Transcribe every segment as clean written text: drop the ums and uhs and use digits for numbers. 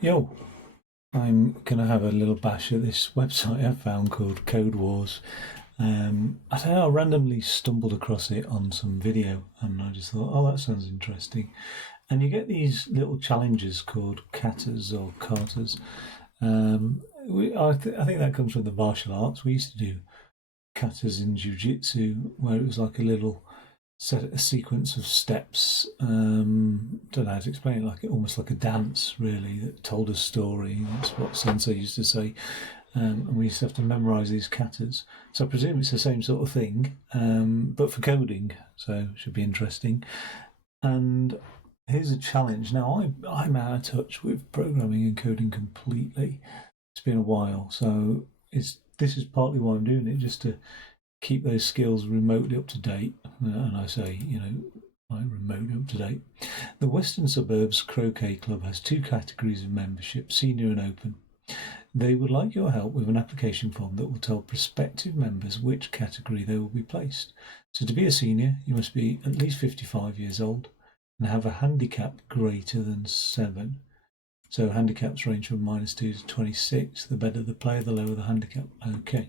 Yo, I'm going to have a little bash at this website I found called Codewars. I don't know, I randomly stumbled across it on some video and I just thought, oh, that sounds interesting. And you get these little challenges called katas or katas. I think that comes from the martial arts. We used to do katas in jiu-jitsu where it was like a little a sequence of steps. Don't know how to explain it. Like almost like a dance, really, that told a story. That's what Sensei used to say. And we used to have to memorise these katas. So I presume it's the same sort of thing, but for coding. So it should be interesting. And here's a challenge. Now I'm out of touch with programming and coding completely. It's been a while, so this is partly why I'm doing it, just to keep those skills remotely up to date. And I say, like remotely up to date. The Western Suburbs Croquet Club has two categories of membership, senior and open. They would like your help with an application form that will tell prospective members which category they will be placed. So to be a senior, you must be at least 55 years old and have a handicap greater than 7. So handicaps range from -2 to 26. The better the player, the lower the handicap. Okay.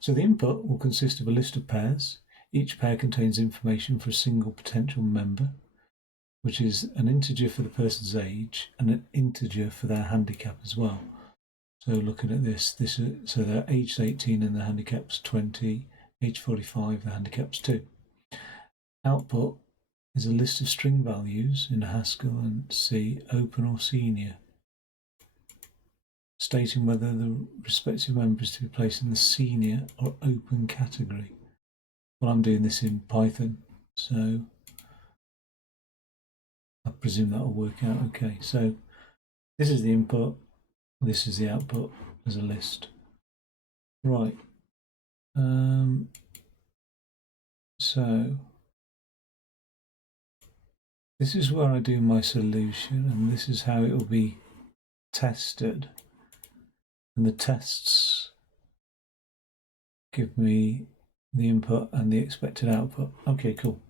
So the input will consist of a list of pairs. Each pair contains information for a single potential member, which is an integer for the person's age and an integer for their handicap as well. So looking at this so they're aged 18 and the handicap's 20, age 45, the handicap's 2. Output is a list of string values in Haskell and C, open or senior, stating whether the respective member is to be placed in the senior or open category. Well, I'm doing this in Python, so I presume that will work out okay. So this is the input, this is the output as a list. Right. So this is where I do my solution, and this is how it will be tested. And the tests give me the input and the expected output. Okay, cool.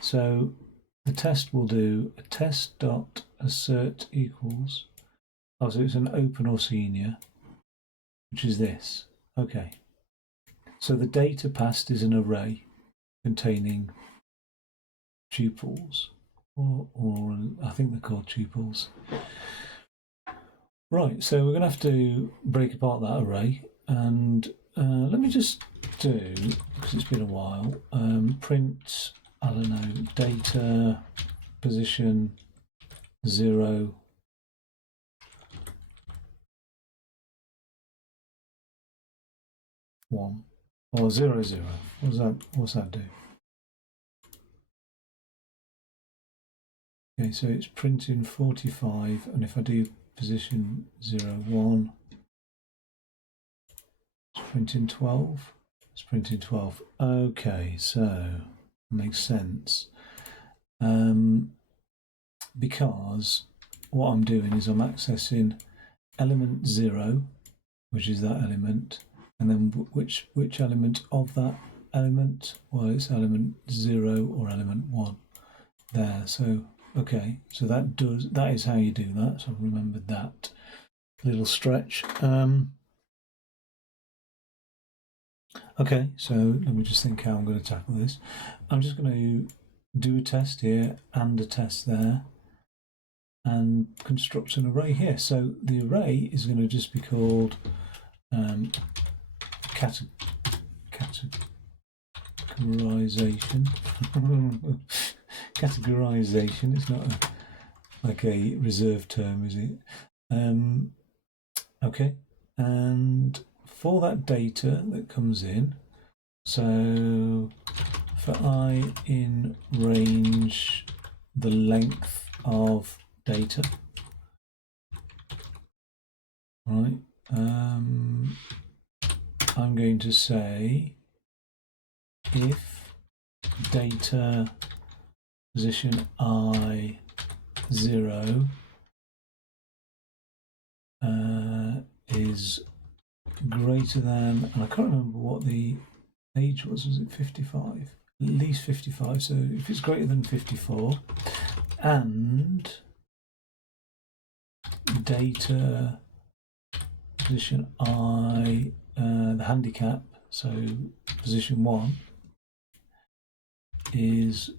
So the test will do a test.assert equals, oh, so it's an open or senior, which is this. Okay. So the data passed is an array containing tuples, or I think they're called tuples. Right, so we're going to have to break apart that array, and let me just do, because it's been a while, print, I don't know, data position 0, one, or 0, 0. What's that do? Okay, so it's printing 45, and if I do position 0, 1, it's printing 12. It's printing 12. Okay, so makes sense. Because what I'm doing is I'm accessing element 0, which is that element, and then which element of that element? Well, it's element 0 or element 1 there. So okay, so that is how you do that. So I've remembered that little stretch. Okay, so let me just think how I'm going to tackle this. I'm just going to do a test here and a test there, and construct an array here. So the array is going to just be called categorization. Categorization. It's not like a reserved term, is it? Okay, and for that data that comes in, so for I in range the length of data, right, I'm going to say if data position I 0 is greater than, and I can't remember what the age was it 55? At least 55, so if it's greater than 54, and data, position I, the handicap, so position 1 is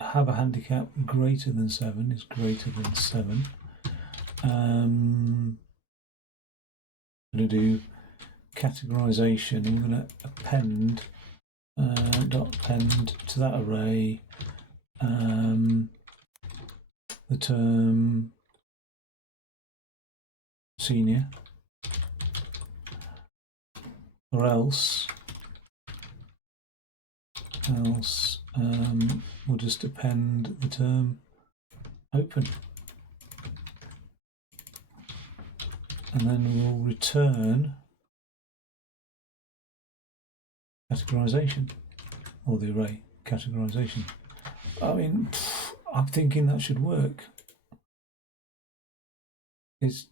have a handicap greater than 7, is greater than 7. I'm going to do categorization. I'm going to append dot append to that array the term senior, or else we'll just append the term open, and then we'll return categorization, or the array categorization. I mean, I'm thinking that should work. It's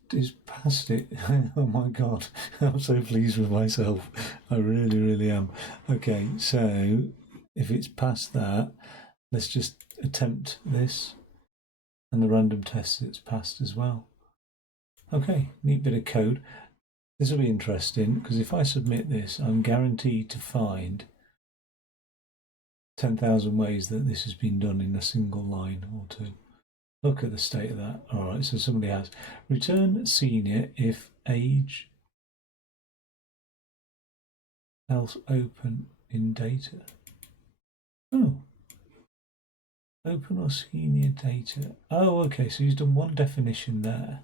past it. Oh my god, I'm so pleased with myself. I really, really am. Okay, so if it's past that, let's just attempt this, and the random test it's passed as well. Okay, neat bit of code. This will be interesting, because if I submit this, I'm guaranteed to find 10,000 ways that this has been done in a single line or two. Look at the state of that. All right, so somebody has return senior if age, else open in data. Oh, open or senior data. Oh, okay, so he's done one definition there,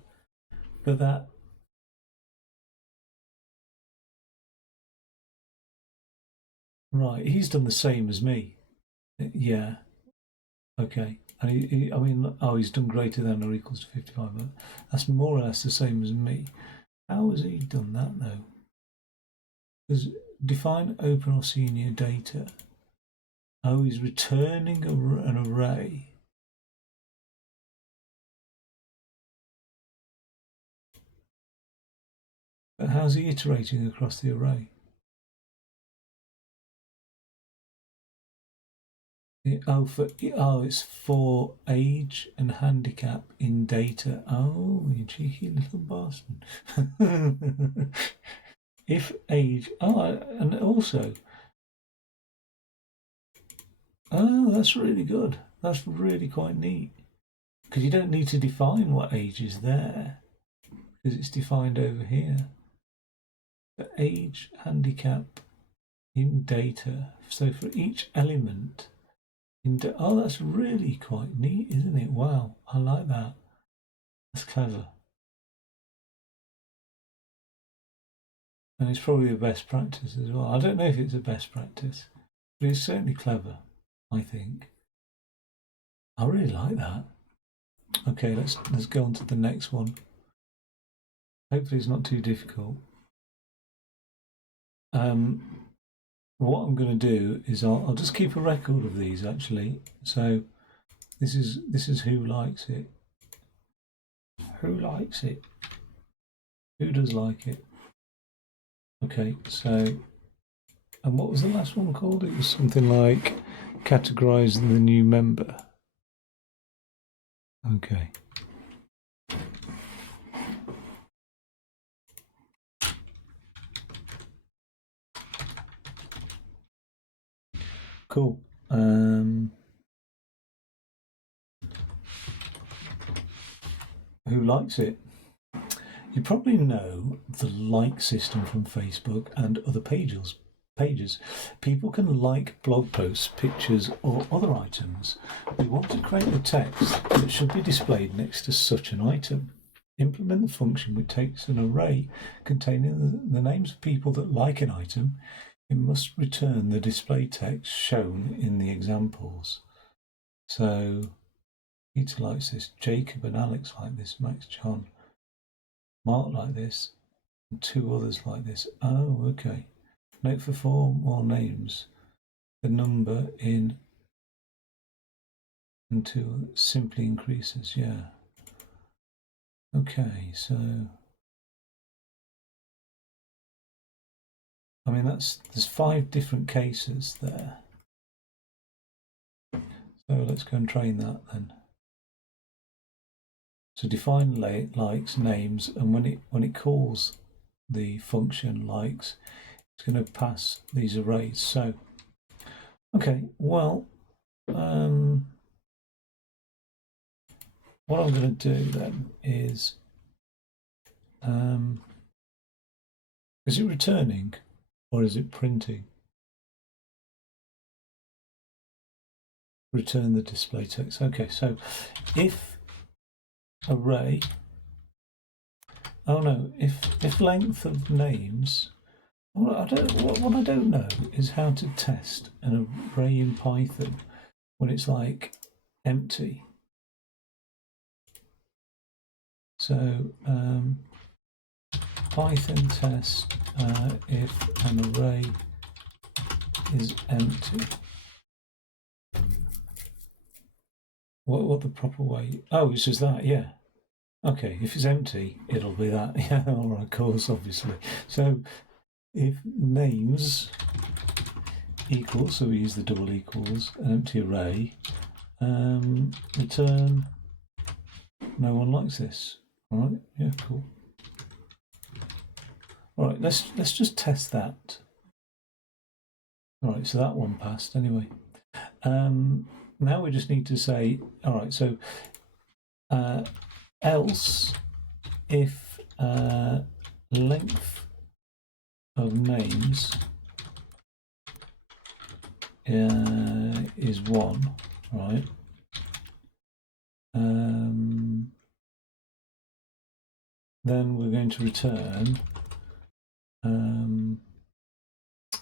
but that, right, he's done the same as me. Yeah, okay. And he, I mean, oh, he's done greater than or equals to 55. But that's more or less the same as me. How has he done that though? Because define open or senior data. Oh, he's returning an array. But how's he iterating across the array? It's for age and handicap in data. Oh, you cheeky little bastard. If age, and also, that's really good. That's really quite neat. Because you don't need to define what age is there, because it's defined over here. The age, handicap in data. So for each element, oh, that's really quite neat, isn't it? Wow, I like that. That's clever. And it's probably the best practice as well. I don't know if it's the best practice, but it's certainly clever, I think. I really like that. Okay, let's go on to the next one. Hopefully it's not too difficult. What I'm going to do is I'll just keep a record of these actually. So this is who likes it. Who likes it? Who does like it? Okay, so, and what was the last one called? It was something like Categorize the New Member. Okay. Cool. Who likes it? You probably know the like system from Facebook and other pages. People can like blog posts, pictures, or other items. We want to create a text that should be displayed next to such an item. Implement the function which takes an array containing the names of people that like an item. It must return the display text shown in the examples. So Peter likes this, Jacob and Alex like this, Max, John, Mark like this, and 2 others like this. Oh, okay. Note for 4 more names. The number in and 2 simply increases, yeah. Okay, so I mean there's 5 different cases there. So let's go and train that then. So define likes names, and when it calls the function likes, it's going to pass these arrays. So, okay, well, what I'm going to do then is it returning or is it printing? Return the display text. Okay, so if array, oh no, if length of names, what I don't know is how to test an array in Python when it's like empty. So Python test if an array is empty. What the proper way? Oh, it's just that, yeah. Okay, if it's empty, it'll be that. Yeah, all right, of course, obviously. So if names equals, so we use the double equals, an empty array, return no one likes this. All right, yeah, cool. All right, let's just test that. All right, so that one passed anyway. Now we just need to say, all right, so else if length of names is 1, right? Then we're going to return,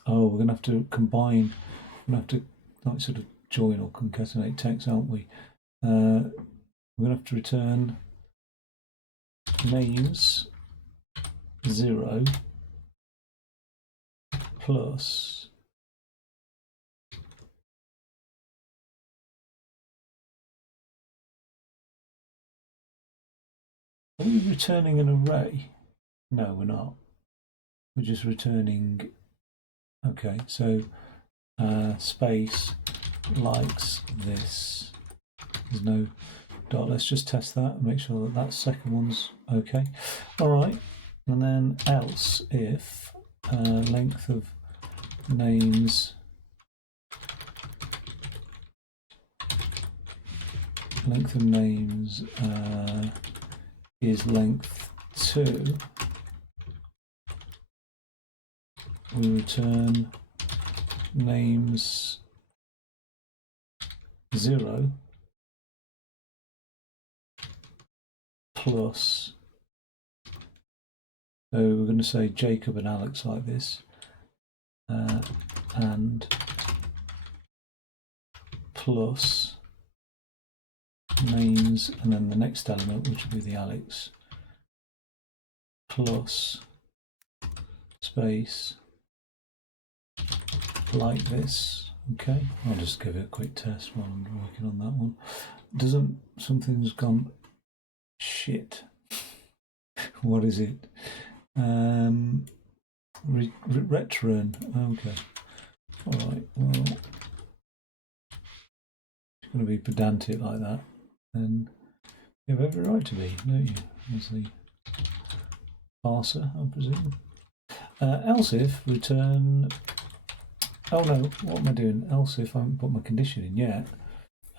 oh, we're going to have to combine, we're going to have to like sort of join or concatenate text, aren't we? We're going to have to return names 0 plus are we returning an array? No, we're not. We're just returning, okay, so space likes this. There's no dot. Let's just test that and make sure that that second one's okay. All right, and then else if length of names is length 2, we return names 0 plus, so we're going to say Jacob and Alex like this, and plus names, and then the next element, which will be the Alex, plus space like this. Okay, I'll just give it a quick test while I'm working on that one. Something's gone shit. What is it? Return. Okay. All right. Well, it's going to be pedantic like that, then you have every right to be, don't you? As the parser, I presume. Else if return. Oh no, what am I doing? Else if I haven't put my condition in yet.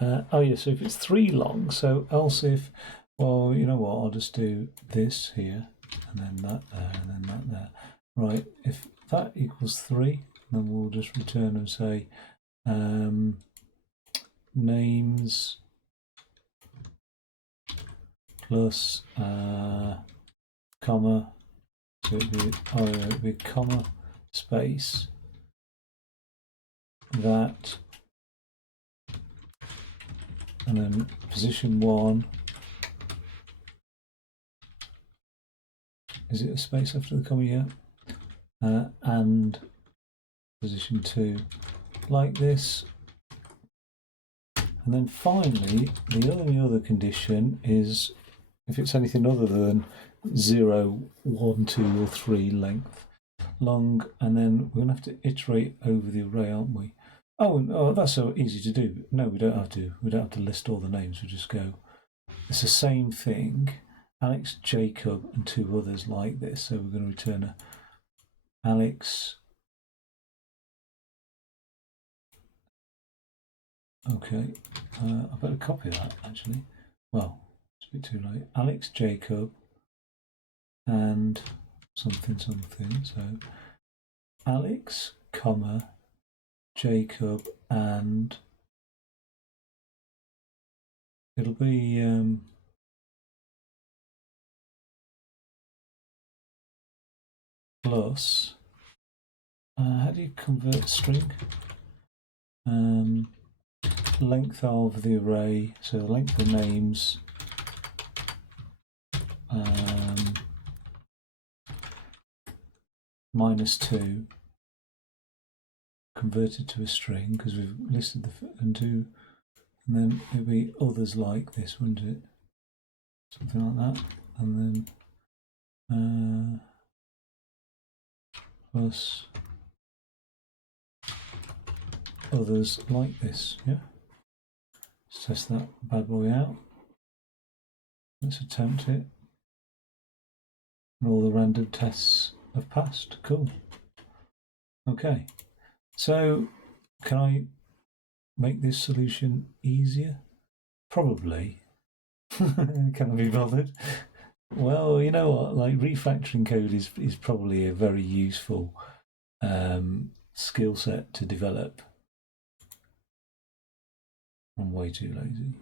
Oh yeah, so if it's 3 long, so else if, well, you know what, I'll just do this here, and then that there, and then that there. Right, if that equals 3, then we'll just return and say names plus comma, so it'd be comma space that, and then position 1, is it a space after the comma? Yeah. And position 2 like this, and then finally the only other condition is if it's anything other than 0, 1, 2 or 3 length long, and then we're going to have to iterate over the array, aren't we? Oh, that's so easy to do. No, we don't have to list all the names. We just go it's the same thing. Alex, Jacob, and 2 others like this. So we're going to return a Alex. Okay, I better copy that actually. Well, it's a bit too late. Alex, Jacob, and something. So Alex, comma, Jacob, and it'll be plus. How do you convert string? Length of the array, so the length of names -2 converted to a string because we've listed the and then it'll be others like this, wouldn't it? Something like that, and then plus others like this. Yeah. Let's test that bad boy out. Let's attempt it. And all the random tests have passed. Cool. Okay. So can I make this solution easier? Probably. Can I be bothered? Well, you know what? Like refactoring code is probably a very useful skill set to develop. I'm way too lazy.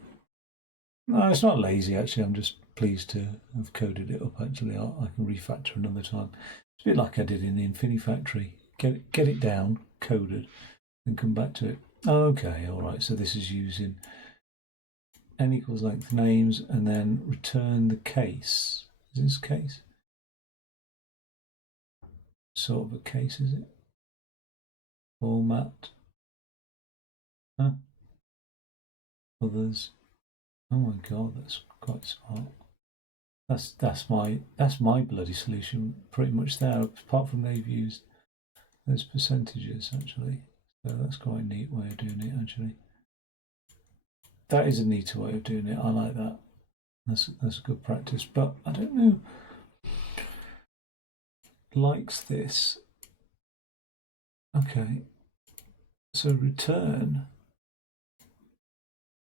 No, it's not lazy actually. I'm just pleased to have coded it up. Actually, I can refactor another time. It's a bit like I did in the Infinifactory. Get it down, coded, and come back to it. Okay, all right. So this is using n equals length names and then return the case. Is this case? Sort of a case, is it? Format. Huh? Others. Oh my god, that's quite smart. That's my bloody solution pretty much there, apart from they've used those percentages actually. So that's quite a neat way of doing it actually. That is a neater way of doing it. I like that. That's a good practice. But I don't know likes this. Okay. So return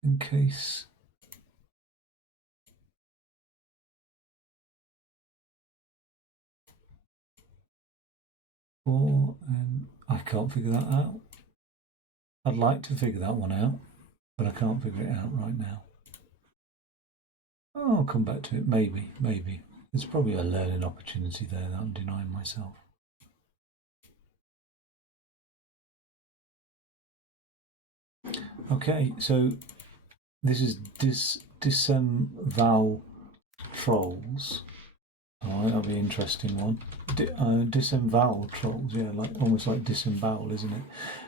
in case for, and I can't figure that out. I'd like to figure that one out, but I can't figure it out right now. Oh, I'll come back to it. Maybe. There's probably a learning opportunity there that I'm denying myself. Okay, so this is Disemvowel Trolls. All right, that'll be an interesting one. Disemvowel Trolls, yeah, almost like disembowel, isn't it?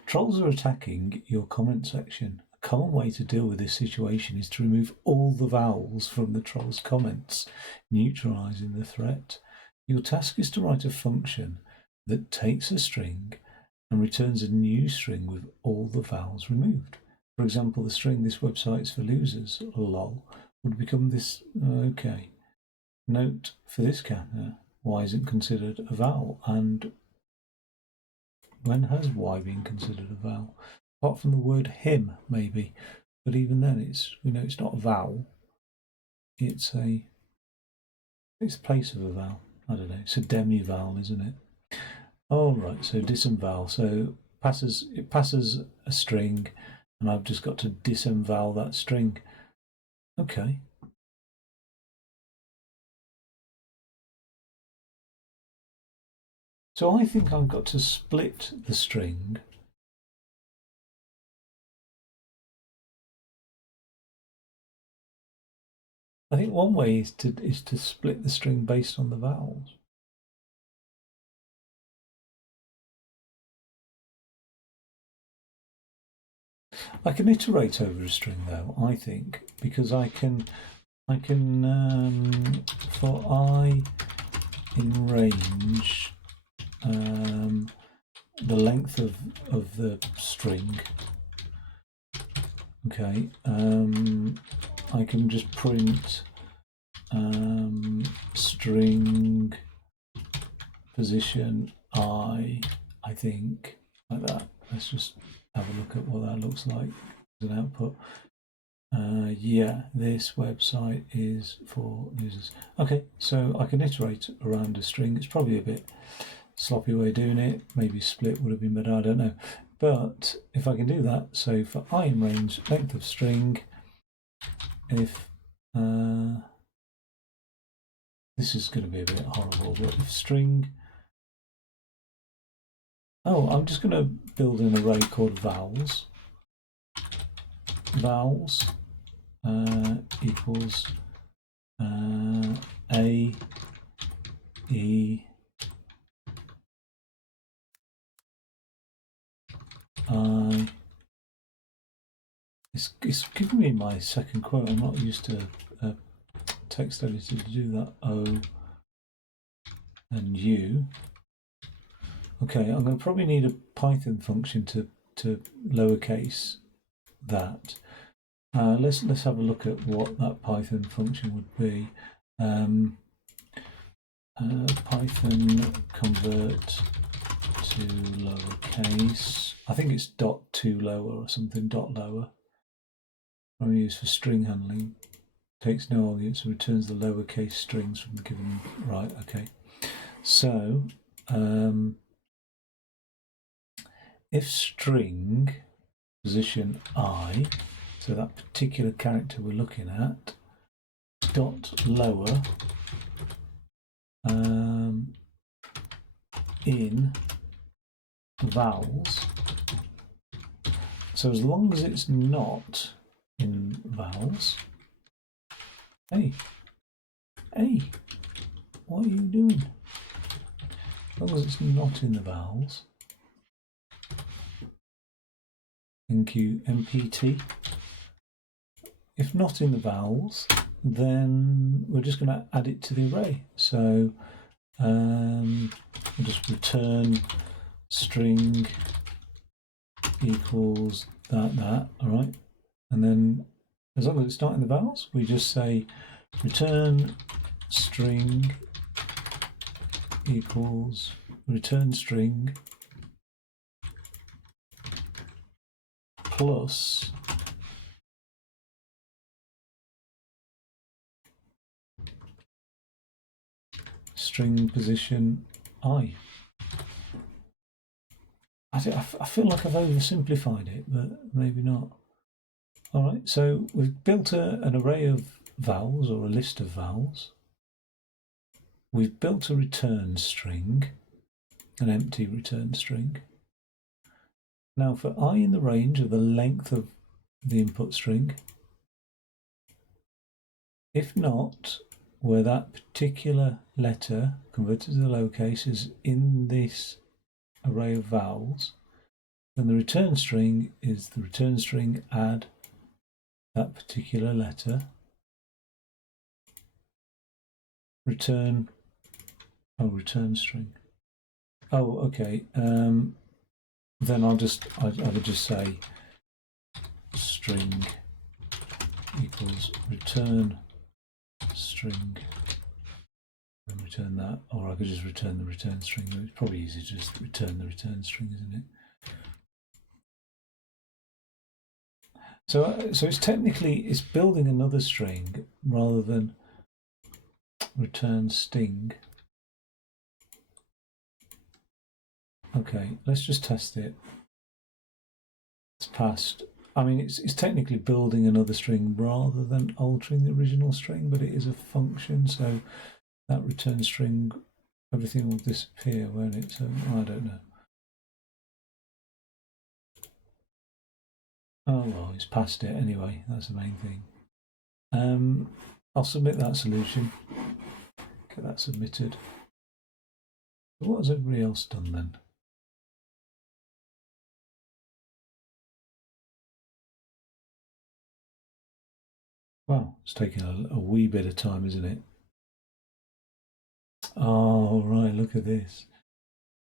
Trolls are attacking your comment section. A common way to deal with this situation is to remove all the vowels from the troll's comments, neutralizing the threat. Your task is to write a function that takes a string and returns a new string with all the vowels removed. For example, the string "this website's for losers, lol" would become this. Okay. Note for this counter, y isn't considered a vowel, and when has y been considered a vowel? Apart from the word him, maybe, but even then, we know it's not a vowel. It's the place of a vowel. I don't know. It's a demi-vowel, isn't it? All right. So disembowel. So it passes a string, and I've just got to disembowel that string. Okay. So I think I've got to split the string I think one way is to split the string based on the vowels. I can iterate over a string though, I think, because I can for I in range the length of the string. Okay. I can just print string position I think, like that. Let's just have a look at what that looks like as an output. Yeah, this website is for users. Okay, so I can iterate around a string. It's probably a bit sloppy way of doing it. Maybe split would have been better, I don't know. But if I can do that, so for I in range, length of string, if this is going to be a bit horrible, but if string, I'm just going to build an array called vowels. Vowels equals A, E, I. It's giving me my second quote. I'm not used to a text editor to do that. O and U. Okay, I'm going to probably need a Python function to lowercase that. Let's have a look at what that Python function would be. Python convert to lowercase. I think it's .to lower or something, .lower. I'm used for string handling. Takes no arguments and returns the lowercase strings from the given. Right, okay. So if string position I, so that particular character we're looking at, .lower in vowels. So as long as it's not in vowels, hey, what are you doing? As long as it's not in the vowels, MPT. If not in the vowels, then we're just going to add it to the array. So we'll just return string equals that, all right? And then as long as it's not in the vowels, we just say return string equals return string plus string position I. I feel like I've oversimplified it, but maybe not. All right, so we've built an array of vowels, or a list of vowels. We've built a return string, an empty return string. Now for I in the range of the length of the input string, if not, where that particular letter converted to the lowercase is in this array of vowels, then the return string is the return string add that particular letter, return string. Oh, okay. Then I would just say string equals return string and return that, or I could just return the return string. It's probably easier to just return the return string, isn't it? So it's technically building another string rather than return sting. Okay, let's just test it. It's passed. I mean, it's technically building another string rather than altering the original string, but it is a function, so that return string, everything will disappear, won't it? So I don't know. Oh well, it's passed it anyway. That's the main thing. I'll submit that solution. Get that submitted. What has everybody else done then? Well, it's taking a wee bit of time, isn't it? Oh, right, look at this.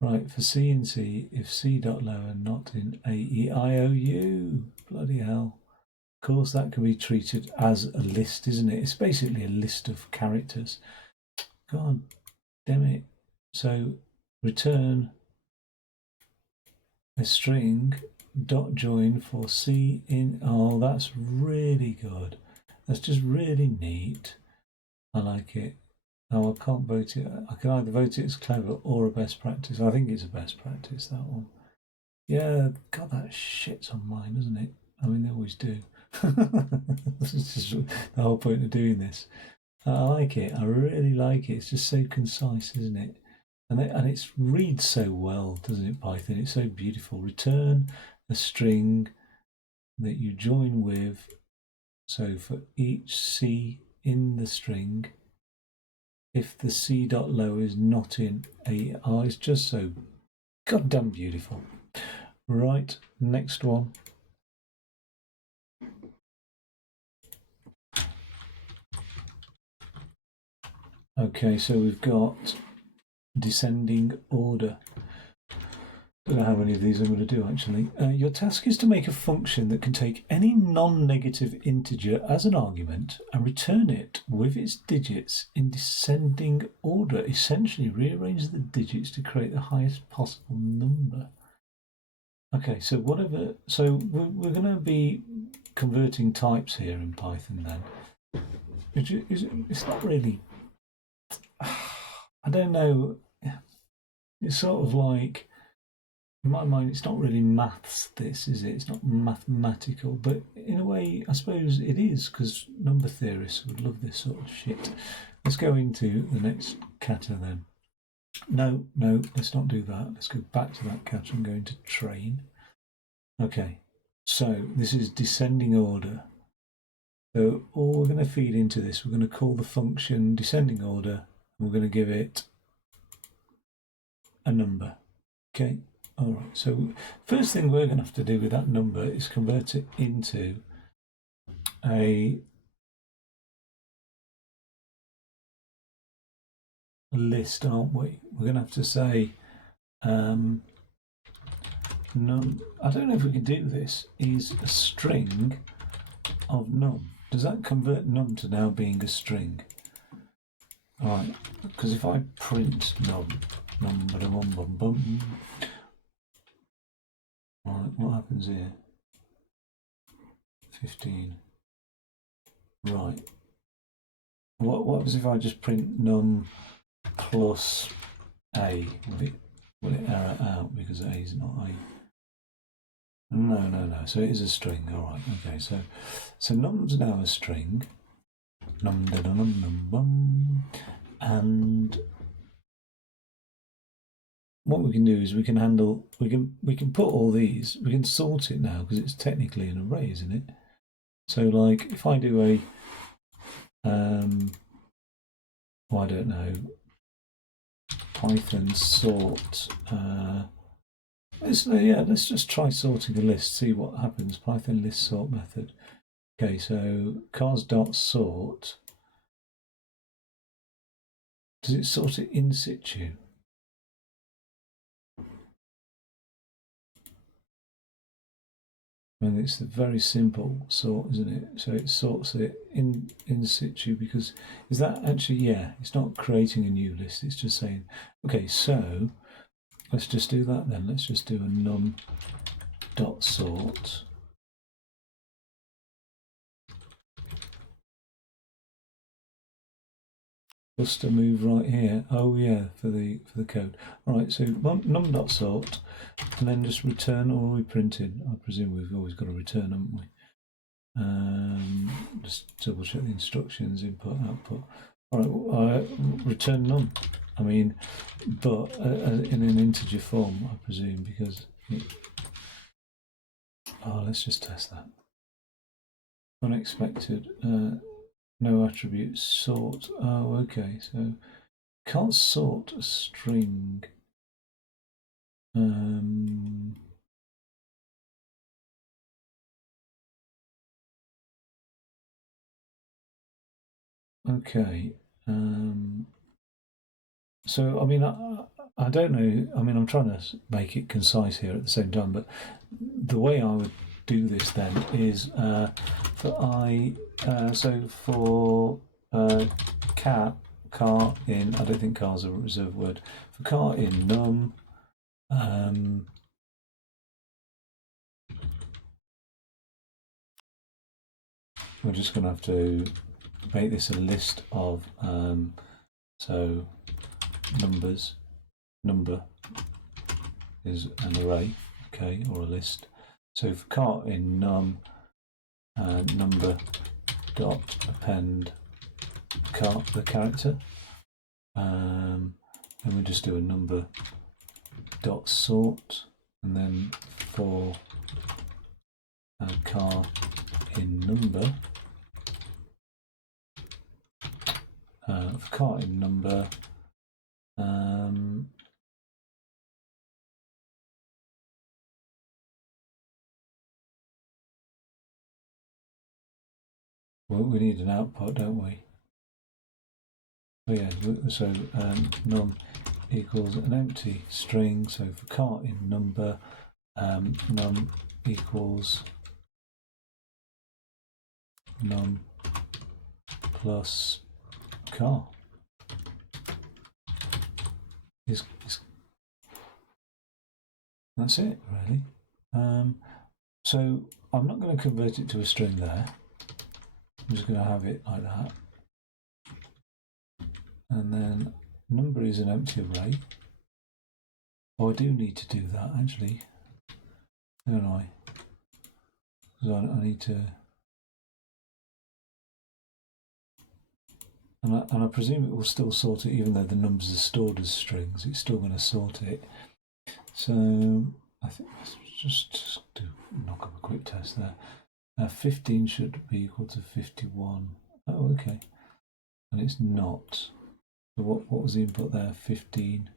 Right, for C and C, if C.lower not in A, E, I, O, U, bloody hell. Of course, that can be treated as a list, isn't it? It's basically a list of characters. God damn it. So return a string dot join for C in. Oh, that's really good. That's just really neat. I like it. Oh, I can't vote it. I can either vote it as clever or a best practice. I think it's a best practice, that one. Yeah, God, that shits on mine, doesn't it? I mean, they always do. This is just the whole point of doing this. I like it. I really like it. It's just so concise, isn't it? And it reads so well, doesn't it, Python? It's so beautiful. Return a string that you join with. So for each C in the string, if the C dot low is not in a R, it's just so goddamn beautiful. Right, next one. Okay, so we've got descending order. Don't know how many of these I'm going to do actually. Your task is to make a function that can take any non-negative integer as an argument and return it with its digits in descending order. Essentially, rearrange the digits to create the highest possible number. Okay, so whatever. So we're going to be converting types here in Python then. It's not really. I don't know. It's sort of like, in my mind, it's not really maths, this, is it? It's not mathematical, but in a way, I suppose it is, because number theorists would love this sort of shit. Let's go into the next kata then. No, let's not do that. Let's go back to that kata and go into train. Okay, so this is descending order. So all we're going to feed into this, we're going to call the function descending order, and we're going to give it a number. Okay, all right. So first thing we're going to have to do with that number is convert it into a list, aren't we? We're going to have to say num. I don't know if we can do this. Is a string of num. Does that convert num to now being a string? All right, because if I print num, right, what happens here? 15. Right. What happens if I just print num plus a? Will it error out because a is not a? No. So it is a string. All right. Okay. So num's now a string. Num bum. And what we can do is we can put all these. We can sort it now because it's technically an array, isn't it? So like if I do a I don't know, Python sort. Let's just try sorting a list, see what happens. Python list sort method. Okay, so cars.sort. Does it sort it in situ? I mean, it's a very simple sort, isn't it? So it sorts it in situ because is that actually, yeah, it's not creating a new list. It's just saying, okay, so let's just do that then. Let's just do a num dot sort. Just a move right here. Oh yeah, for the code. All right, so num dot sort, and then just return, or are we printing? I presume we've always got to return, haven't we? Just double check the instructions, input, output. All right, return num. I mean, but in an integer form, I presume, because. Let's just test that. Unexpected. No attributes, sort. Oh, okay, so can't sort a string. Okay. So, I mean, I don't know. I mean, I'm trying to make it concise here at the same time, but the way I would do this then is for car in, I don't think car's a reserved word, for car in num, we're just going to have to make this a list of, so numbers, number is an array, okay, or a list. So for car in num, number dot append the character, and we just do a number dot sort, and then for car in number, for car in number, well, we need an output, don't we? Oh yeah, so num equals an empty string, so for car in number, num equals num plus car. That's it, really. So I'm not going to convert it to a string there. I'm just going to have it like that. And then number is an empty array. Oh, I do need to do that, actually, don't I? Because I need to... And I presume it will still sort it, even though the numbers are stored as strings, it's still going to sort it. So I think let's just knock up a quick test there. 15 should be equal to 51. Oh, okay. And it's not. So what was the input there? 15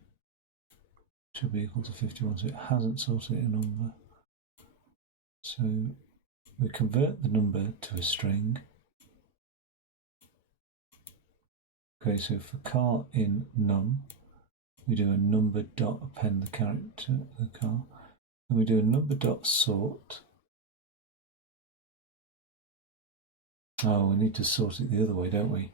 should be equal to 51. So it hasn't sorted a number. So we convert the number to a string. Okay, so for car in num, we do a number dot append the character of the car. Then we do a number dot sort. Oh, we need to sort it the other way, don't we?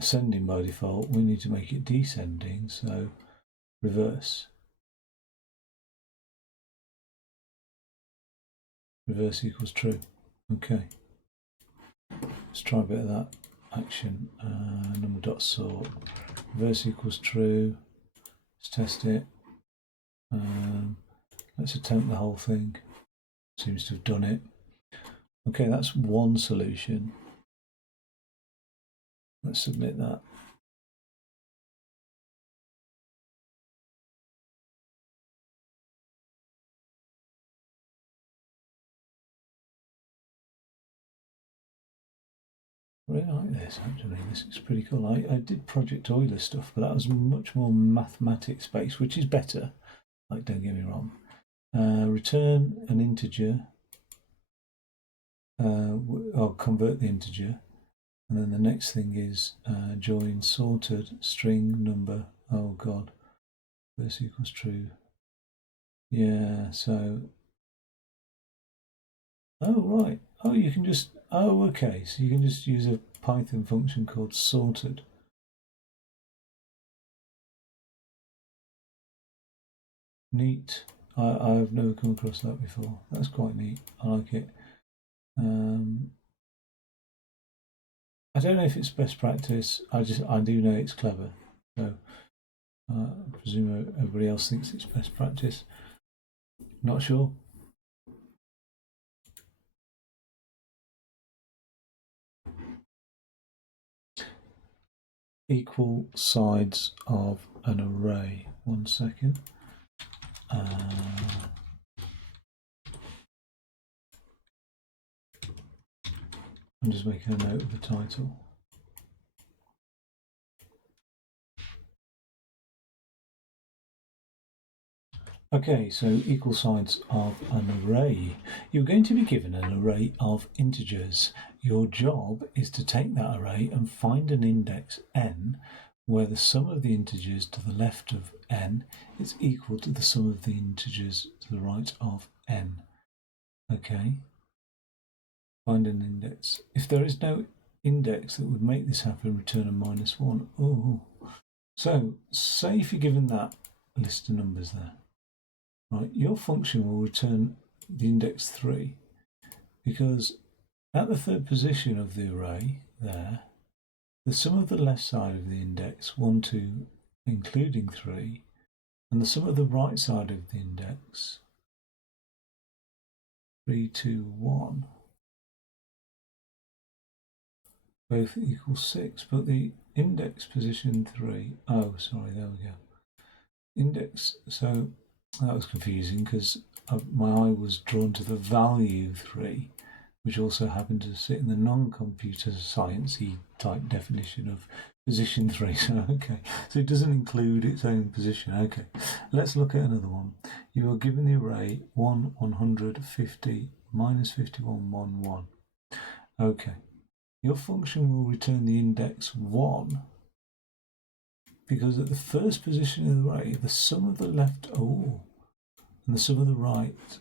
Ascending by default, we need to make it descending, so reverse. Reverse equals true. Okay. Let's try a bit of that action. Number dot sort. Reverse equals true. Let's test it. Let's attempt the whole thing. Seems to have done it. Okay, that's one solution. Let's submit that. I really like this, actually. This is pretty cool. I did Project Euler stuff, but that was much more mathematics based, which is better. Like, don't get me wrong. Return an integer. I'll convert the integer. And then the next thing is join sorted string number. Oh God. This equals true. Yeah, so. Oh, right. Oh, you can just. Oh, okay. So you can just use a Python function called sorted. Neat. I've never come across that before. That's quite neat. I like it. I don't know if it's best practice. I do know it's clever. So I presume everybody else thinks it's best practice. Not sure. Equal sides of an array. 1 second. I'm just making a note of the title. Okay, so equal signs of an array. You're going to be given an array of integers. Your job is to take that array and find an index n where the sum of the integers to the left of n is equal to the sum of the integers to the right of n. Okay, find an index. If there is no index that would make this happen, return a -1. Oh, so say if you're given that list of numbers there. Right, your function will return the index 3 because at the third position of the array there, the sum of the left side of the index 1, 2, including 3, and the sum of the right side of the index 3, 2, 1 both equal 6, but the index position 3, oh sorry, there we go. Index, so that was confusing because my eye was drawn to the value 3, which also happened to sit in the non-computer sciencey type definition of position 3. So okay, so it doesn't include its own position. Okay, let's look at another one. You are given the array 1, 100, 50, -51, 1, 1. Okay, your function will return the index 1 because at the first position of the array, the sum of the left, and the sum of the right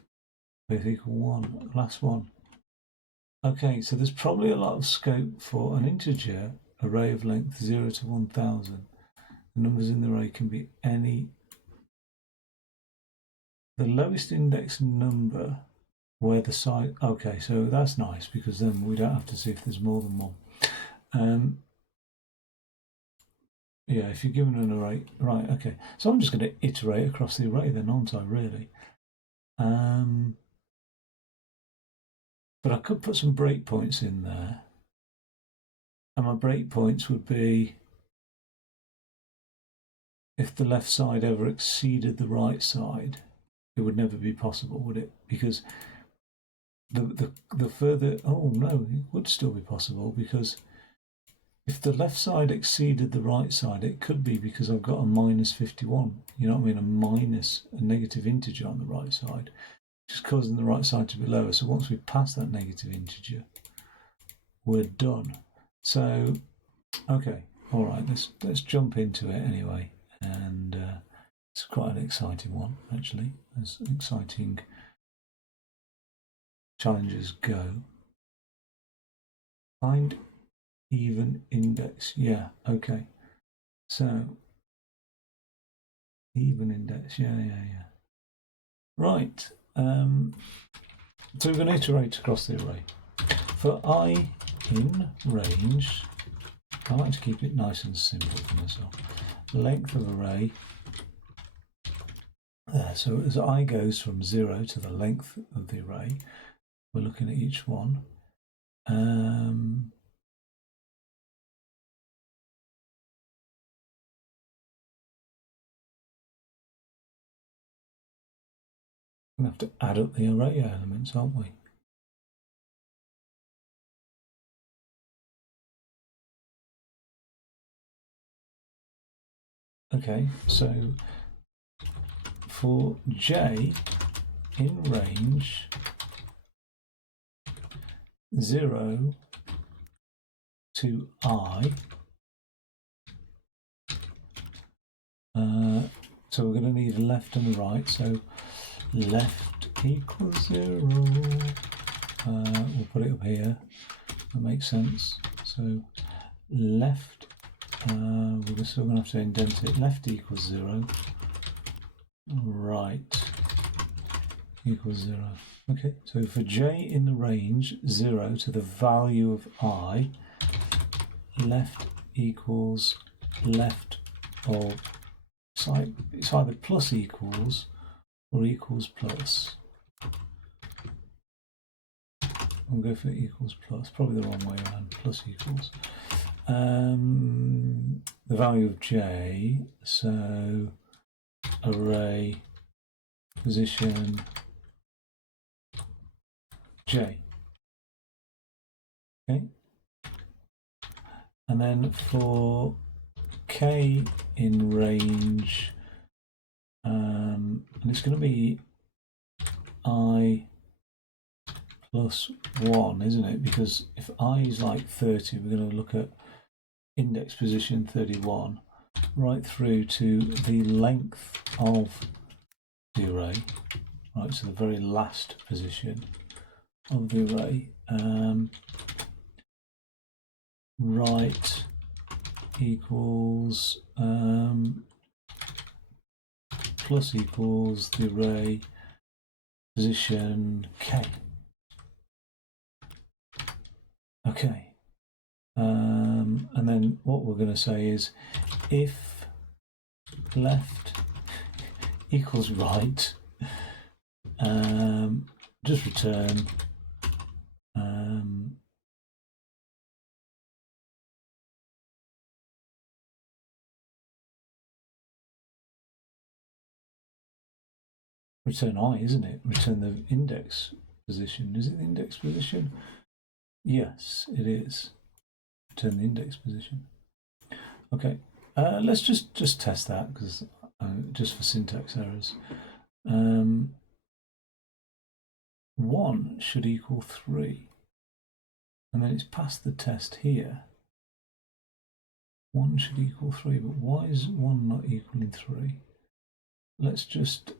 both equal 1, last one. Okay, so there's probably a lot of scope for an integer array of length 0 to 1000. The numbers in the array can be any. The lowest index number where the side, okay, so that's nice because then we don't have to see if there's more than one. Yeah, if you're given an array, right, okay. So I'm just going to iterate across the array then, aren't I, really? But I could put some breakpoints in there. And my breakpoints would be if the left side ever exceeded the right side, it would never be possible, would it? Because the further, oh no, it would still be possible because if the left side exceeded the right side, it could be because I've got a -51. You know what I mean? A negative integer on the right side, just causing the right side to be lower. So once we pass that negative integer, we're done. So, okay, all right, let's jump into it anyway. And it's quite an exciting one, actually, as exciting challenges go. Find even index. Yeah, okay. So even index. Yeah. Right. So we're going to iterate across the array. For I in range, I like to keep it nice and simple for myself. Length of array. So as I goes from 0 to the length of the array, we're looking at each one. We're going to have to add up the array elements, aren't we? Okay, so for j in range 0 to I, so we're going to need a left and a right, so left equals 0, we'll put it up here, that makes sense. So left, we're still going to have to indent it, left equals 0, right equals 0. Okay, so for j in the range 0 to the value of I, left equals left of, it's either plus equals or equals plus. We'll go for equals plus, probably the wrong way around, plus equals. The value of j, so array position j. Okay. And then for k in range and it's going to be I plus 1, isn't it? Because if I is like 30, we're going to look at index position 31 right through to the length of the array, right, so the very last position of the array. Right equals plus equals the array position k. Okay. And then what we're going to say is if left equals right, just return return I, isn't it? Return the index position. Is it the index position? Yes, it is. Return the index position. Okay, let's just test that because just for syntax errors. 1 should equal 3, and then it's passed the test here. 1 should equal 3, but why is 1 not equaling 3? Let's just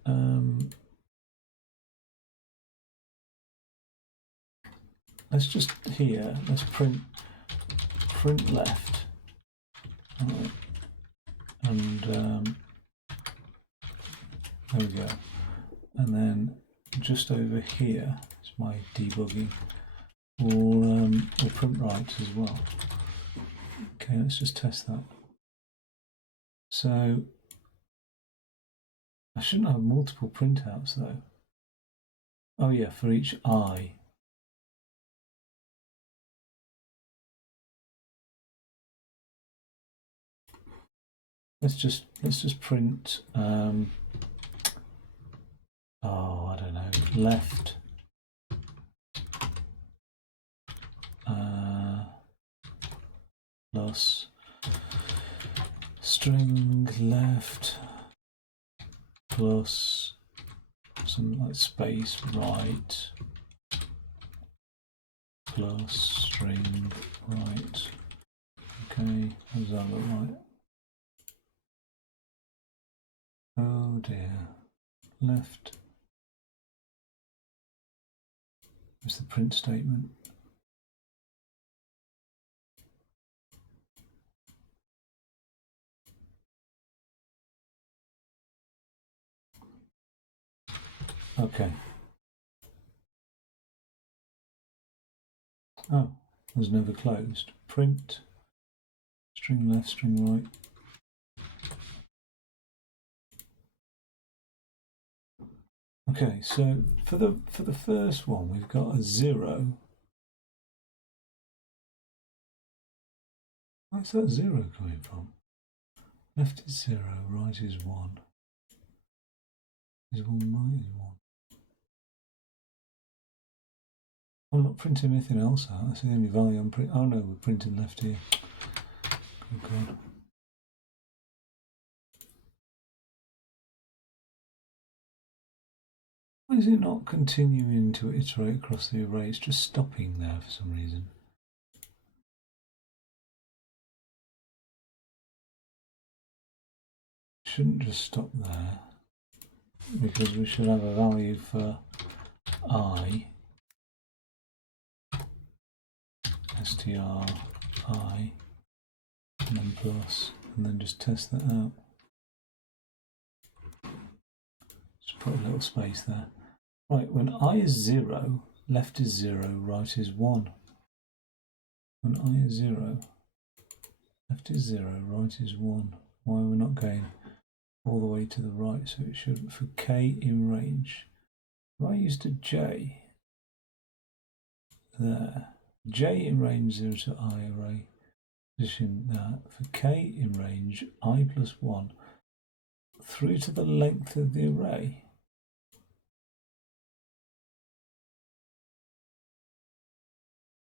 here, let's print left, and there we go. And then just over here, it's my debugging, we'll print right as well. Okay, let's just test that. So I shouldn't have multiple printouts though. Oh yeah, for each I. Let's just print. Oh, I don't know. Left. Plus string left plus something like space right plus string right. Okay, how does that look like? Oh dear. Left. Where's the print statement? Okay. Oh, it was never closed. Print string left, string right. Okay, so for the first one, we've got a 0. Where's that 0 coming from? Left is 0, right is 1. Is 1, right is 1. I'm not printing anything else out. That's the only value I'm printing. Oh no, we're printing left here. Good God. Why is it not continuing to iterate across the array? It's just stopping there for some reason. It shouldn't just stop there, because we should have a value for I, str I, and then plus, and then just test that out. Just put a little space there. Right, when I is 0, left is 0, right is 1. When I is 0, left is 0, right is 1. Why are we not going all the way to the right? So it should, for k in range, if I used a j there, j in range 0 to I array, position that, for k in range I plus 1, through to the length of the array.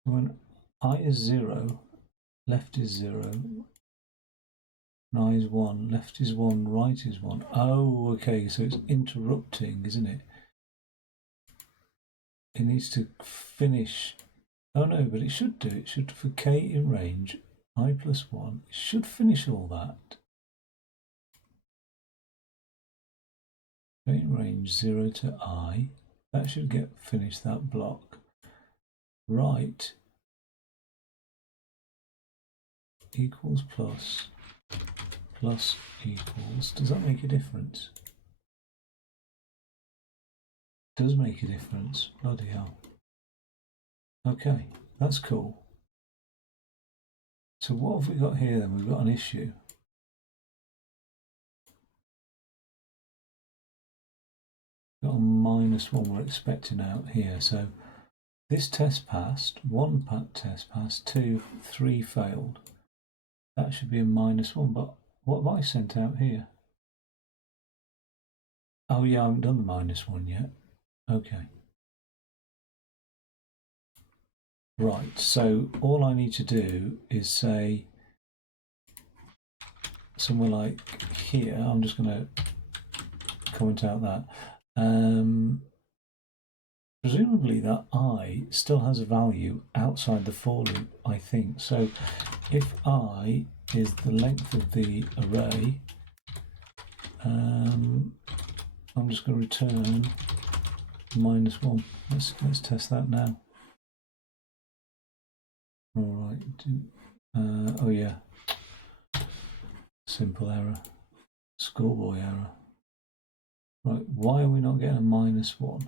When I is 0, left is 0, I is 1, left is 1, right is 1. Oh, okay, so it's interrupting, isn't it? It needs to finish. Oh no, but it should do. It should, for k in range, I plus 1, it should finish all that. K in range 0 to I, that should get finished that block. Right equals plus, plus equals. Does that make a difference? Does make a difference. Bloody hell. Okay, that's cool. So what have we got here then? We've got an issue. Got a -1 we're expecting out here. So this test passed, 1 test passed, 2, 3 failed. That should be a -1, but what have I sent out here? Oh yeah, I haven't done the -1 yet. Okay. Right, so all I need to do is say somewhere like here, I'm just going to comment out that. Presumably that I still has a value outside the for loop, I think. So if I is the length of the array, I'm just going to return -1. Let's test that now. All right. Oh yeah. Simple error. Schoolboy error. Right. Why are we not getting a -1?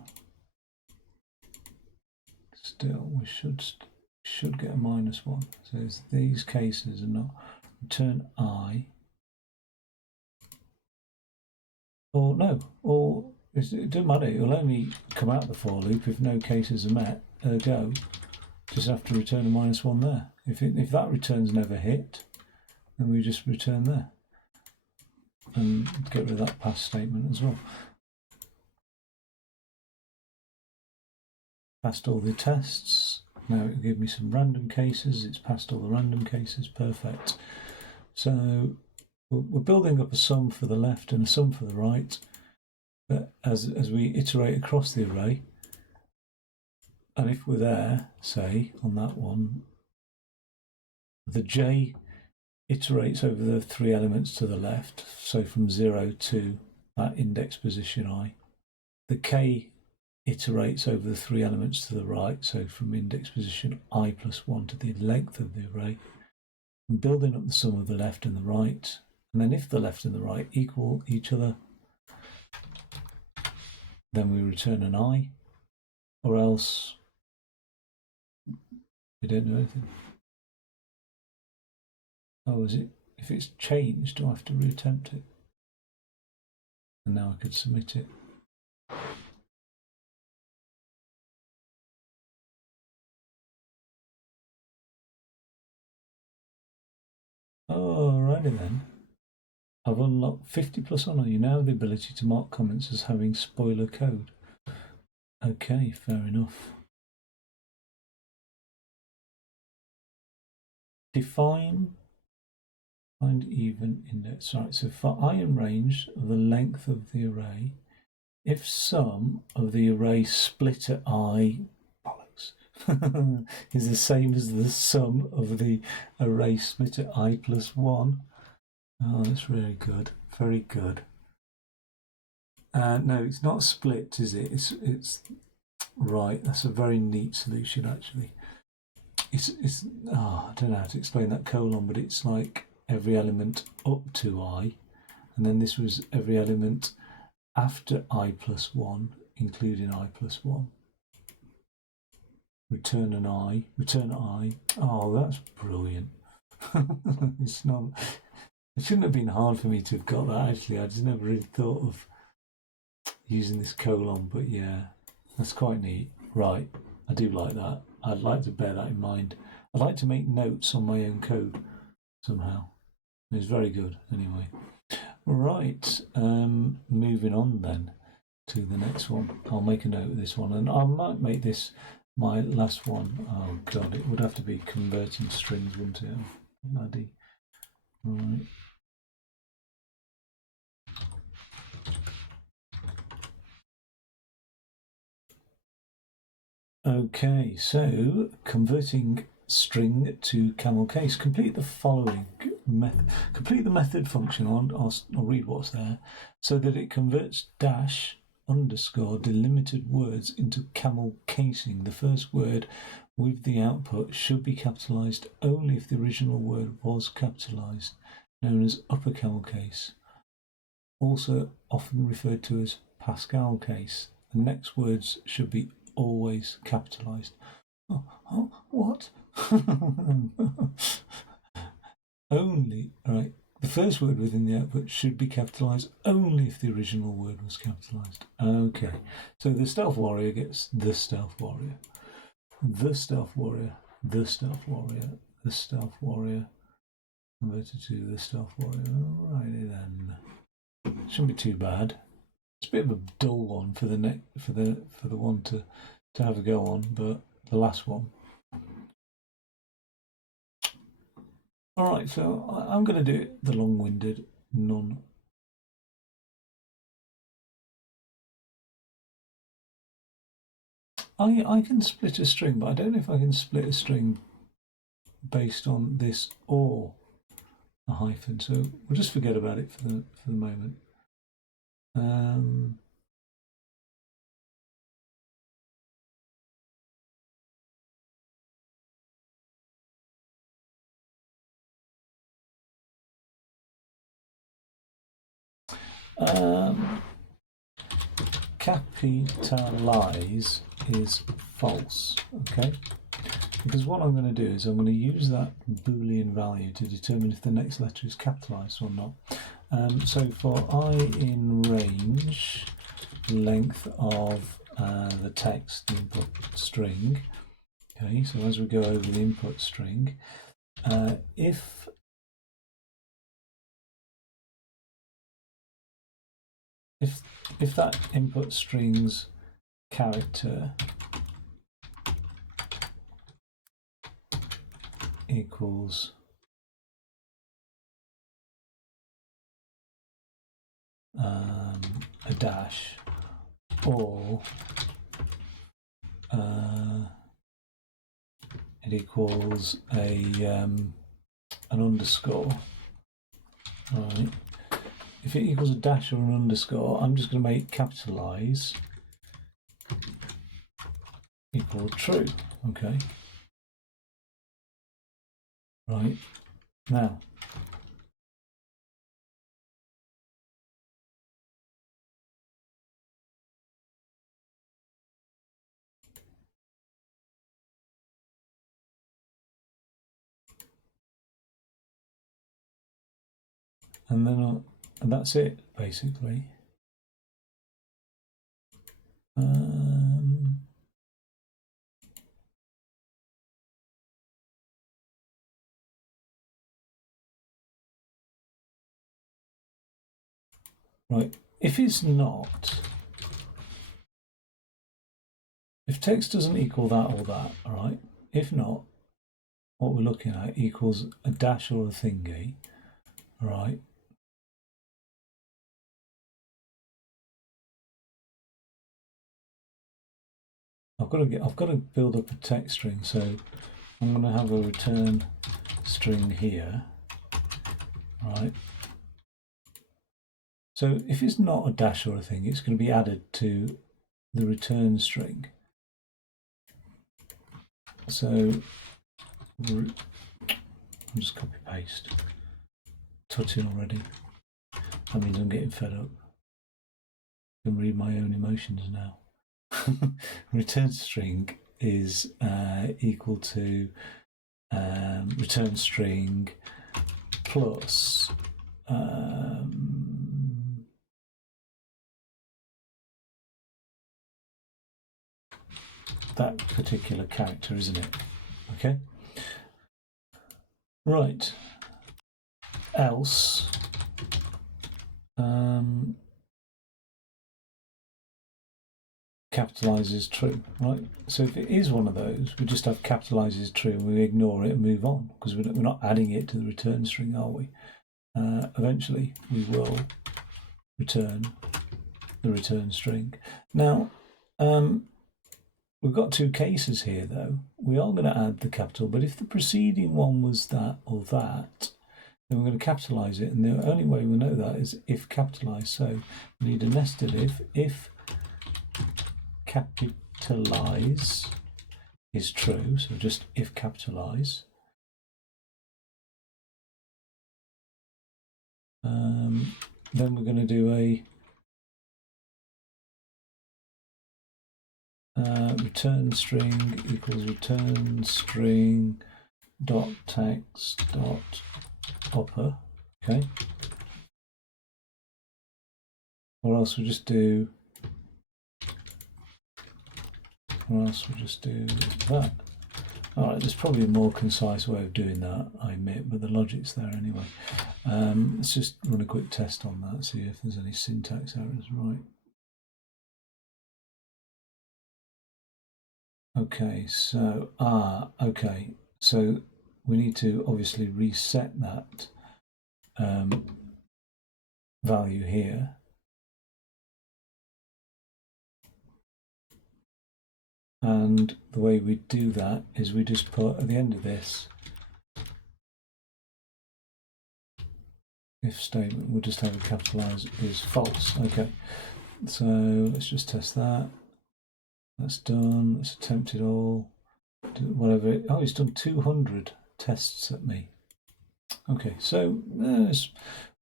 Still, we should get a -1. So it's these cases are not. Return I. Or no. Or it doesn't matter. It will only come out the for loop if no cases are met. Ergo, just have to return a -1 there. If that return's never hit, then we just return there and get rid of that pass statement as well. Passed all the tests. Now it will give me some random cases. It's passed all the random cases. Perfect. So we're building up a sum for the left and a sum for the right. But as we iterate across the array, and if we're there, say, on that one, the j iterates over the 3 elements to the left, so from 0 to that index position I. The k iterates over the 3 elements to the right, so from index position I plus 1 to the length of the array. I'm building up the sum of the left and the right, and then if the left and the right equal each other, then we return an I, or else we don't do anything. Oh, is it? If it's changed, do I have to reattempt it? And now I could submit it. Oh, alrighty then. I've unlocked 50 plus honor. You now have the ability to mark comments as having spoiler code. Okay, fair enough. Define find even index. Right, so for I in range of the length of the array, if sum of the array split at I is the same as the sum of the array split at I plus 1. Oh, that's really good. Very good. No, it's not split, is it? It's right. That's a very neat solution, actually. It's I don't know how to explain that colon, but it's like every element up to I, and then this was every element after I plus 1, including I plus 1. Return an I, return I. Oh, that's brilliant. It's not. It shouldn't have been hard for me to have got that, actually. I just never really thought of using this colon, but yeah, that's quite neat. Right, I do like that. I'd like to bear that in mind. I'd like to make notes on my own code somehow. It's very good, anyway. Right, moving on then to the next one. I'll make a note of this one, and I might make this my last one. Oh god, it would have to be converting strings, wouldn't it? Bloody. Right. Okay, so converting string to camel case. Complete the following method. Complete the method function. I'll read what's there, so that it converts dash underscore delimited words into camel casing. The first word with the output should be capitalized only if the original word was capitalized, known as upper camel case, also often referred to as Pascal case. The next words should be always capitalized. Oh, what? Only, right. The first word within the output should be capitalized only if the original word was capitalized. Okay, so the stealth warrior gets the stealth warrior, the stealth warrior, the stealth warrior, the stealth warrior, converted to the stealth warrior. Alrighty then. Shouldn't be too bad. It's a bit of a dull one for the one to have a go on, but the last one. All right, so I'm going to do it the long-winded, non. I can split a string, but I don't know if I can split a string based on this or a hyphen. So we'll just forget about it for the moment. Capitalize is false, okay? Because what I'm going to do is I'm going to use that Boolean value to determine if the next letter is capitalized or not. So for I in range, length of the text, the input string, okay, so as we go over the input string, if that input string's character equals a dash, or it equals an underscore. Right. If it equals a dash or an underscore, I'm just going to make capitalize equal true. Okay. Right. Now, and then and that's it, basically. Right, if it's not, if text doesn't equal that or that, all right, if not, what we're looking at equals a dash or a thingy, all right, I've got to build up a text string, so I'm going to have a return string here, right? So if it's not a dash or a thing, it's going to be added to the return string. So I'll just copy paste. Tutting already. That means I'm getting fed up. I can read my own emotions now. Return string is equal to return string plus that particular character, isn't it? Okay. Right. Else capitalizes true, right? So if it is one of those, we just have capitalizes true and we ignore it and move on, because we're not adding it to the return string, are we? Eventually we will return the return string. Now, We've got two cases here, though. We are going to add the capital, but if the preceding one was that or that, then we're going to capitalise it, and the only way we know that is if capitalised. So we need a nested if capitalise is true, so just if capitalise. Then we're going to do a return string equals return string dot text dot upper. Okay. Or else we'll just do. Or else we'll just do that. All right, there's probably a more concise way of doing that, I admit, but the logic's there anyway. Let's just run a quick test on that, see if there's any syntax errors. Right. Okay, so okay, so we need to obviously reset that value here. And the way we do that is we just put at the end of this if statement, we'll just have a capitalize is false. Okay, so let's just test that. That's done. Let's attempt it all. Do whatever. Oh, it's done 200 tests at me. Okay, so it's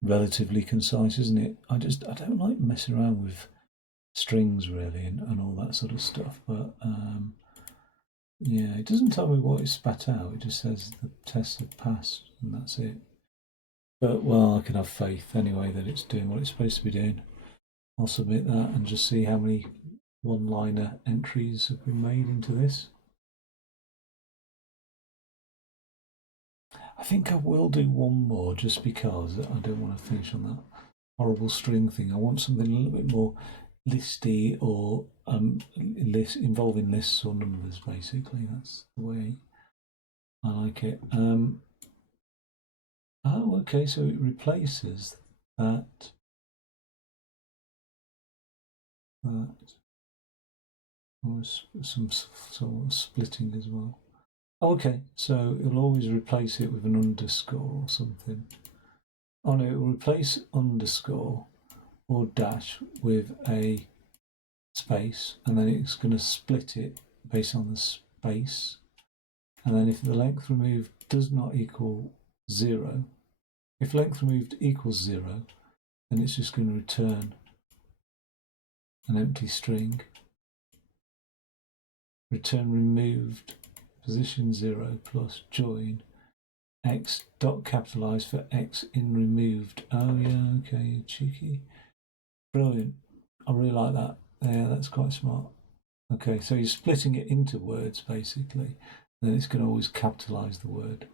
relatively concise, isn't it? I don't like messing around with strings really and all that sort of stuff, but yeah, it doesn't tell me what it spat out. It just says the tests have passed and that's it. But well, I can have faith anyway that it's doing what it's supposed to be doing. I'll submit that and just see how many one-liner entries have been made into this. I think I will do one more just because I don't want to finish on that horrible string thing. I want something a little bit more listy or involving lists or numbers, basically. That's the way I like it. Oh, okay, so it replaces that. Or some sort of splitting as well. Okay, so it'll always replace it with an underscore or something. Oh no, it will replace underscore or dash with a space, and then it's going to split it based on the space. And then if the length removed does not equal 0, if length removed equals 0, then it's just going to return an empty string. Return removed position 0 plus join x dot capitalized for x in removed. Oh yeah, okay, cheeky. Brilliant. I really like that. Yeah, that's quite smart. Okay, so you're splitting it into words basically. Then it's going to always capitalize the word.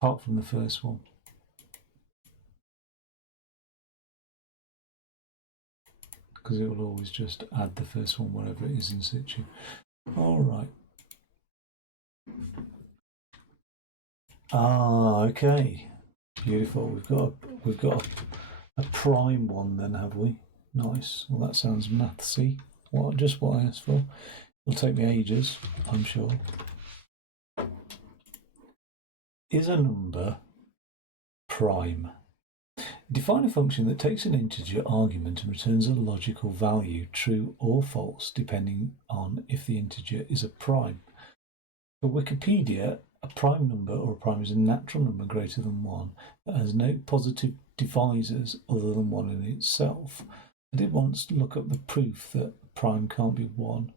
Apart from the first one. Because it will always just add the first one wherever it is in situ. All right. Okay. Beautiful. We've got a prime one then, have we? Nice. Well, that sounds mathsy. Just what I asked for. It'll take me ages, I'm sure. Is a number prime? Define a function that takes an integer argument and returns a logical value, true or false, depending on if the integer is a prime. For Wikipedia, a prime number or a prime is a natural number greater than 1 that has no positive divisors other than 1 in itself. I did once look up the proof that prime can't be 1,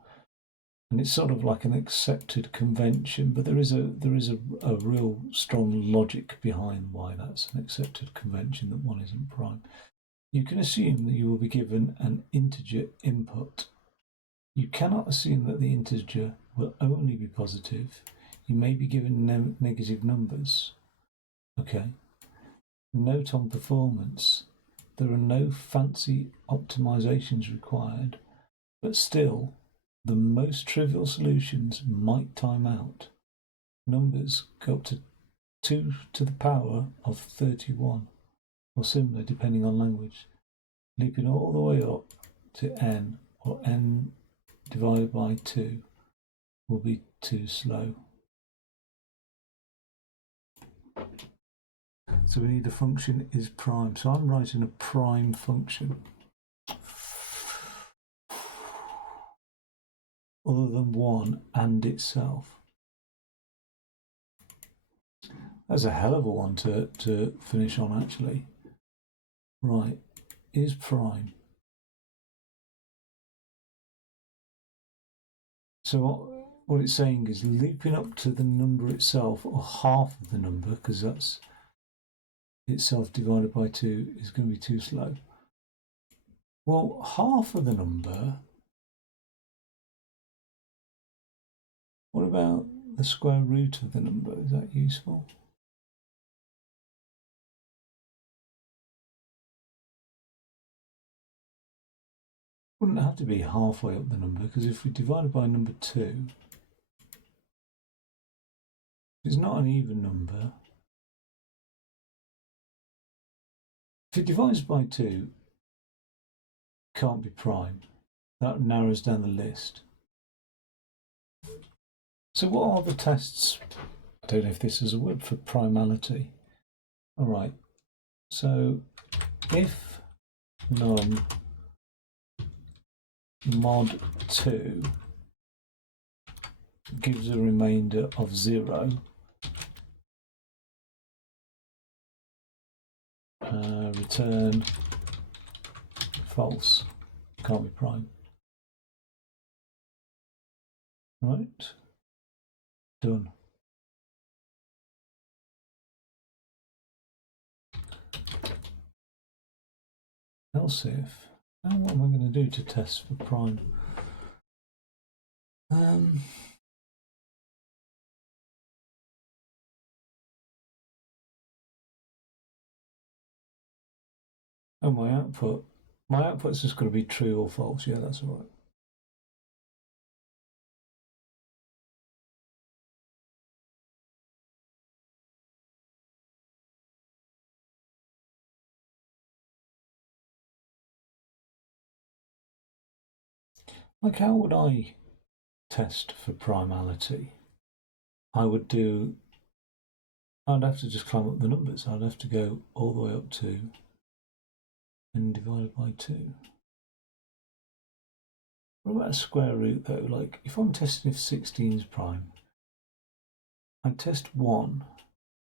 and it's sort of like an accepted convention, but there is a real strong logic behind why that's an accepted convention that 1 isn't prime. You can assume that you will be given an integer input. You cannot assume that the integer will only be positive. You may be given negative numbers. Okay. Note on performance. There are no fancy optimizations required, but still, the most trivial solutions might time out. Numbers go up to 2 to the power of 31, or similar depending on language, leaping all the way up to n, or n divided by 2 will be too slow. So we need the function is prime. So I'm writing a prime function. Other than 1 and itself. That's a hell of a one to finish on, actually. Right, is prime. So what it's saying is looping up to the number itself, or half of the number, because that's itself divided by 2 is going to be too slow. Well, half of the number, what about the square root of the number? Is that useful? Wouldn't have to be halfway up the number, because if we divide it by number 2, it's not an even number. If it divides by 2, it can't be prime. That narrows down the list. So what are the tests? I don't know if this is a word for primality. All right. So if num mod 2 gives a remainder of 0, return false. Can't be prime. Right. Done. Else if, now what am I going to do to test for prime? Oh, my output's just going to be true or false. Yeah, that's all right. Like, how would I test for primality? I'd have to just climb up the numbers. I'd have to go all the way up to n divided by 2. What about a square root though? Like, if I'm testing if 16 is prime, I test 1.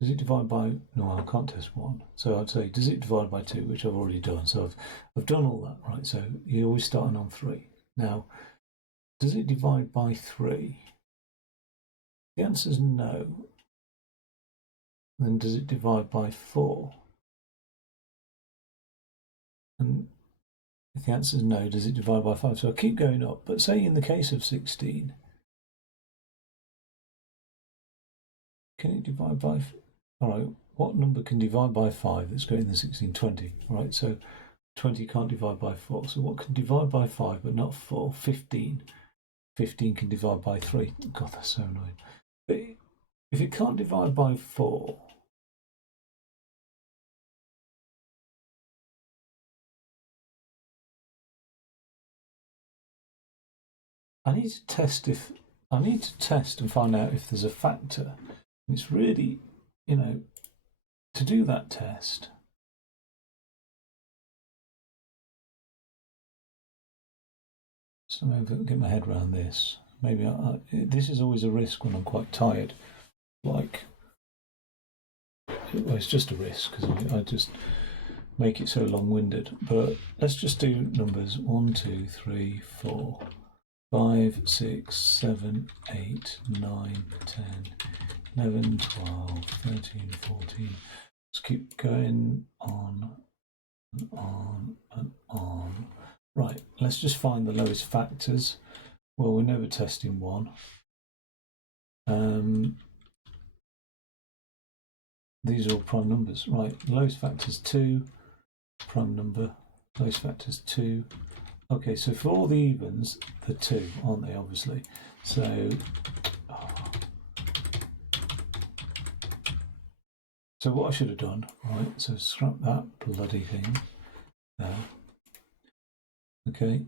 Does it divide by? No, I can't test 1. So I'd say, does it divide by 2, which I've already done. So I've done all that, right? So you're always starting on 3. Now, does it divide by 3? The answer is no. Then does it divide by 4? And if the answer is no, does it divide by 5? So I keep going up. But say in the case of 16, can it divide by? All right, what number can divide by 5 that's greater than 16? 20. All right, so 20 can't divide by 4. So what can divide by 5 but not 4? 15. 15 can divide by 3. God, that's so annoying. But if it can't divide by 4, I need to test and find out if there's a factor. And it's really, to do that test, so maybe I'll get my head around this. Maybe this is always a risk when I'm quite tired. Like, well, it's just a risk because I just make it so long-winded. But let's just do numbers 1, 2, 3, 4, 5, 6, 7, 8, 9, 10, 11, 12, 13, 14. Let's keep going on and on and on. Right, let's just find the lowest factors. Well, we're never testing 1. These are all prime numbers. Right, lowest factor is 2, prime number. Lowest factor is 2. Okay, so for all the evens, they're 2, aren't they, obviously? So what I should have done, right, so scrap that bloody thing there. Okay.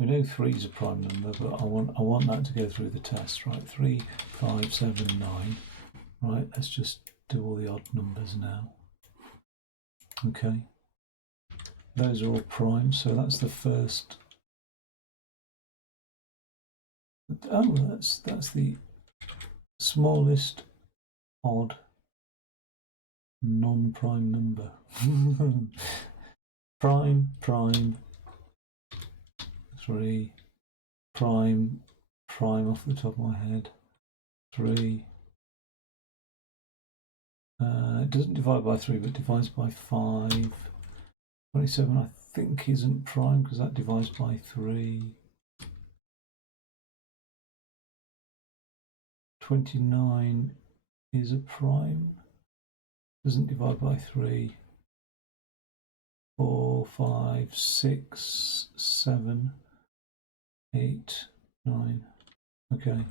We know 3 is a prime number, but I want that to go through the test, right? 3, 5, 7, 9. Right, let's just do all the odd numbers now. Okay. Those are all prime, so that's the first. Oh, that's the smallest odd non-prime number. Prime, 3, prime off the top of my head, 3. It doesn't divide by 3, but divides by 5. 27, I think, isn't prime because that divides by 3. 29 is a prime, doesn't divide by 3. 4, 5, 6, 7, 8, 9. Okay.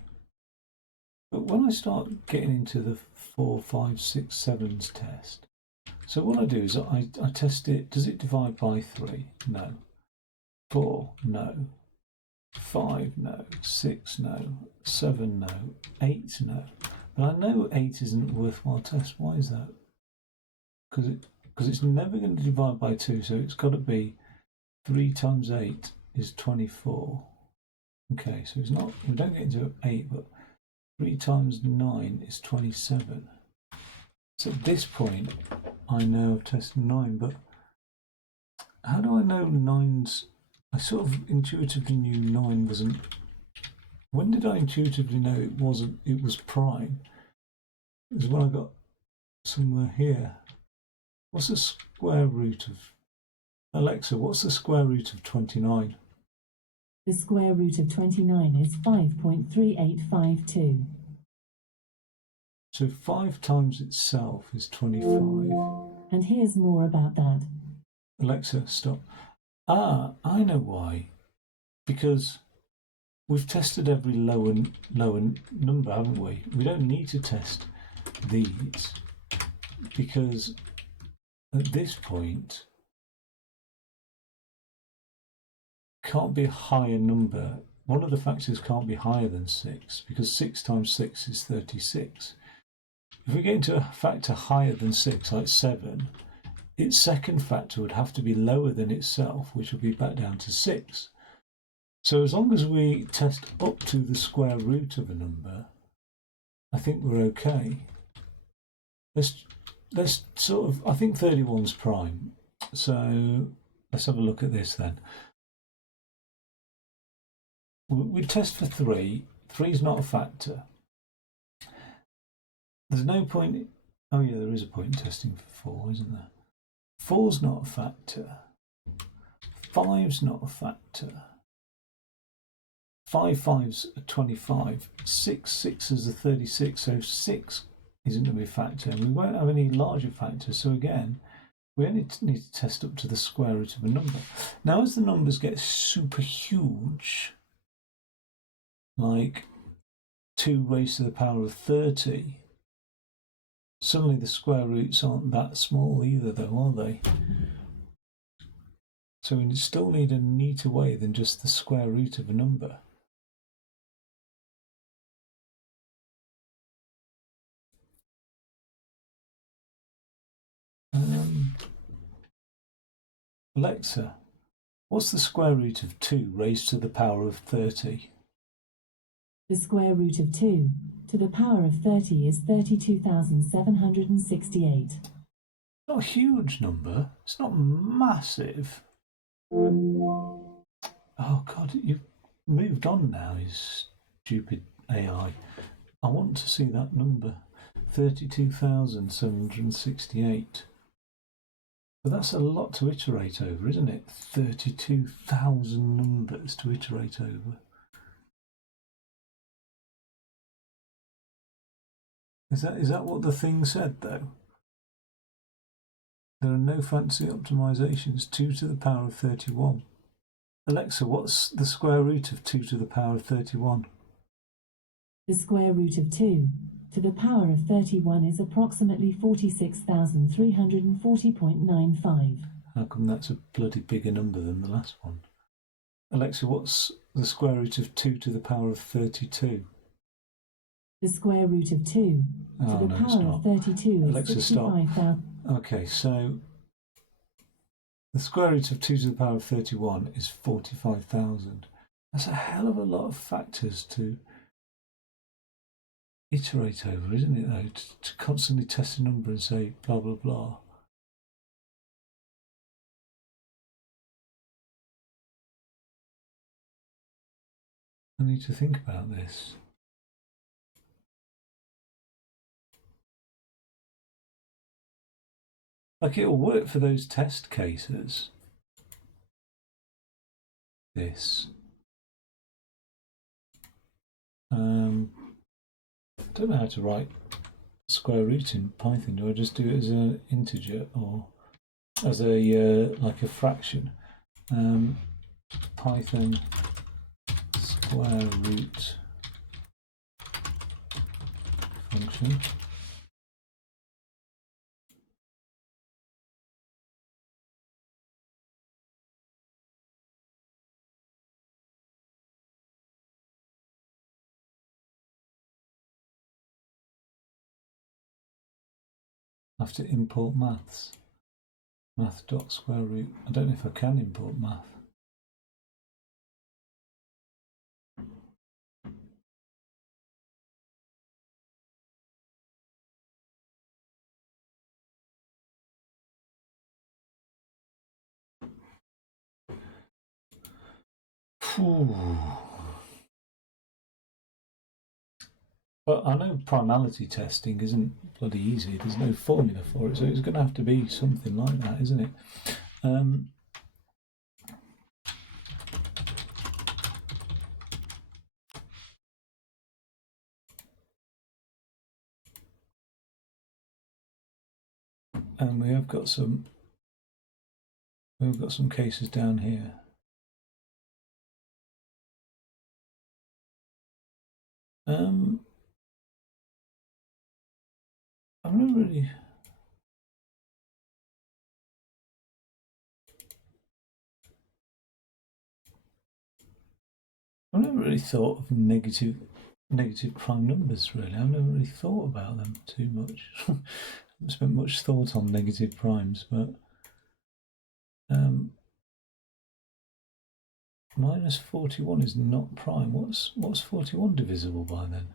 But when I start getting into the 4, 5, 6, 7's test, so what I do is I test it. Does it divide by 3? No. 4? No. 5? No. 6? No. 7? No. 8? No. But I know 8 isn't a worthwhile test. Why is that? Because it's never going to divide by 2, so it's got to be 3 times 8 is 24. Okay, so it's not, we don't get into 8, but 3 times 9 is 27. So at this point, I know I've tested 9, but how do I know 9's... I sort of intuitively knew 9 wasn't... When did I intuitively know it was prime? It was when I got somewhere here. What's the square root of... Alexa, what's the square root of 29? The square root of 29 is 5.3852. So 5 times itself is 25. And here's more about that. Alexa, stop. Ah, I know why. Because we've tested every lower number, haven't we? We don't need to test these because at this point can't be a higher number. One of the factors can't be higher than 6 because 6 times 6 is 36. If we get into a factor higher than 6, like 7, its second factor would have to be lower than itself, which would be back down to 6. So as long as we test up to the square root of a number, I think we're okay. Let's sort of, I think 31's prime. So let's have a look at this then. We test for 3. 3's not a factor. There's no point... Oh yeah, there is a point in testing for 4, isn't there? 4's not a factor. 5's not a factor. 5 5's a 25. 6 6 is a 36, so 6 isn't going to be a factor. And we won't have any larger factors, so again, we only need to test up to the square root of a number. Now, as the numbers get super huge, like 2 raised to the power of 30, suddenly the square roots aren't that small either, though, are they? So we still need a neater way than just the square root of a number. Alexa, what's the square root of 2 raised to the power of 30? The square root of 2 to the power of 30 is 32,768. Not a huge number. It's not massive. Oh God, you've moved on now, you stupid AI. I want to see that number. 32,768. But that's a lot to iterate over, isn't it? 32,000 numbers to iterate over. Is that what the thing said, though? There are no fancy optimizations. 2 to the power of 31. Alexa, what's the square root of 2 to the power of 31? The square root of 2 to the power of 31 is approximately 46,340.95. How come that's a bloody bigger number than the last one? Alexa, what's the square root of 2 to the power of 32? The square root of 2 to the power of 32 is Alexa, stop. 65,000. Okay, so the square root of 2 to the power of 31 is 45,000. That's a hell of a lot of factors to iterate over, isn't it, though? To constantly test a number and say blah, blah, blah. I need to think about this. Like, it'll work for those test cases. This. I don't know how to write square root in Python. Do I just do it as an integer or as a like a fraction? Python square root function. I have to import maths. Math.square root. I don't know if I can import math. But I know primality testing isn't bloody easy. There's no formula for it, so it's going to have to be something like that, isn't it? And we have got some. We've got some cases down here. I've never really thought of negative prime numbers, really. I've never really thought about them too much. I haven't spent much thought on negative primes, but minus 41 is not prime. What's 41 divisible by then?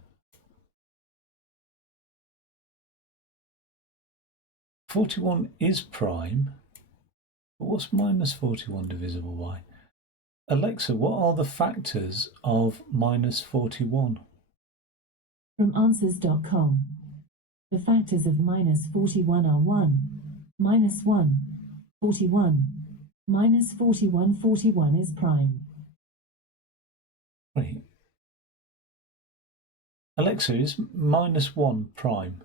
41 is prime, but what's minus 41 divisible by? Alexa, what are the factors of minus 41? From answers.com. The factors of minus 41 are 1, minus 1, 41, minus 41. 41 is prime. Wait. Alexa, is minus 1 prime?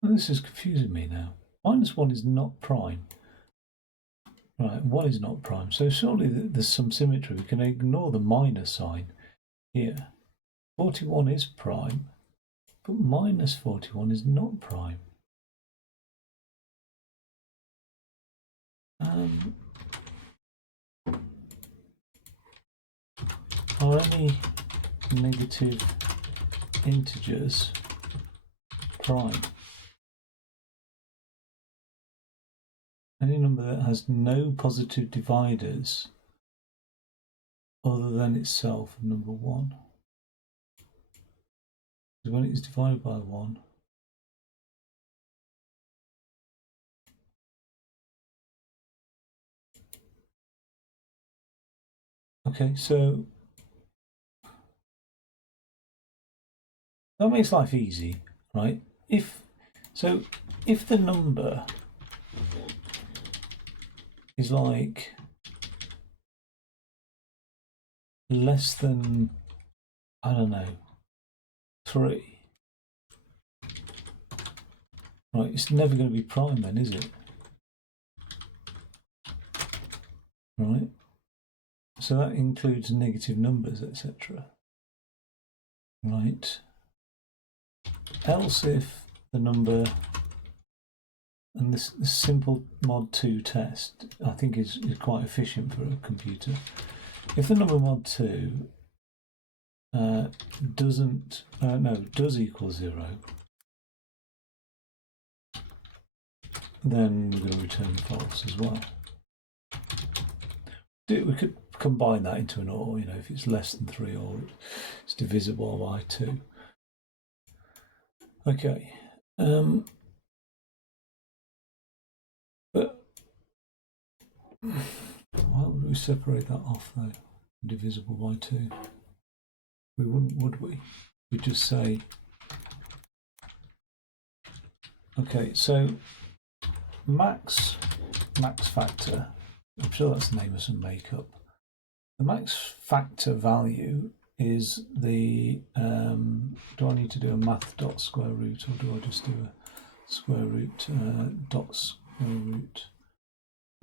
Well, this is confusing me now. Minus 1 is not prime. Right, 1 is not prime. So surely there's some symmetry. We can ignore the minus sign here. 41 is prime, but minus 41 is not prime. Are any negative integers prime? Any number that has no positive dividers other than itself of number 1. Because when it is divided by 1, okay, so that makes life easy, right? If the number is like less than, I don't know, 3, right, it's never going to be prime then, is it? Right, so that includes negative numbers, etc. Right, else if the number and this simple mod 2 test I think is quite efficient for a computer. If the number mod 2 does equal 0, then we're going to return false as well. We could combine that into an OR, if it's less than 3 or it's divisible by 2. Okay. But why would we separate that off though? Divisible by 2. We wouldn't, would we? We'd just say, okay, so max factor, I'm sure that's the name of some makeup. The max factor value is the, do I need to do a math dot square root, or do I just do a square root dot square root?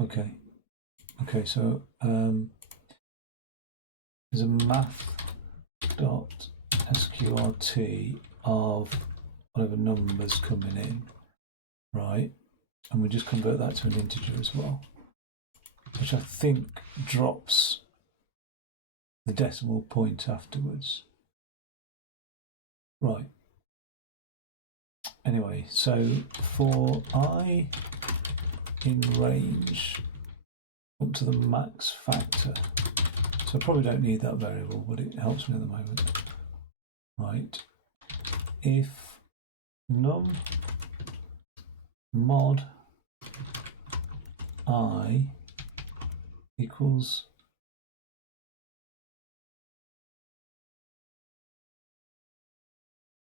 Okay, so there's a math dot sqrt of whatever numbers coming in, right? And we just convert that to an integer as well, which I think drops the decimal point afterwards. Right. Anyway, so for I in range up to the max factor, so I probably don't need that variable, but it helps me at the moment. Right. If num mod I equals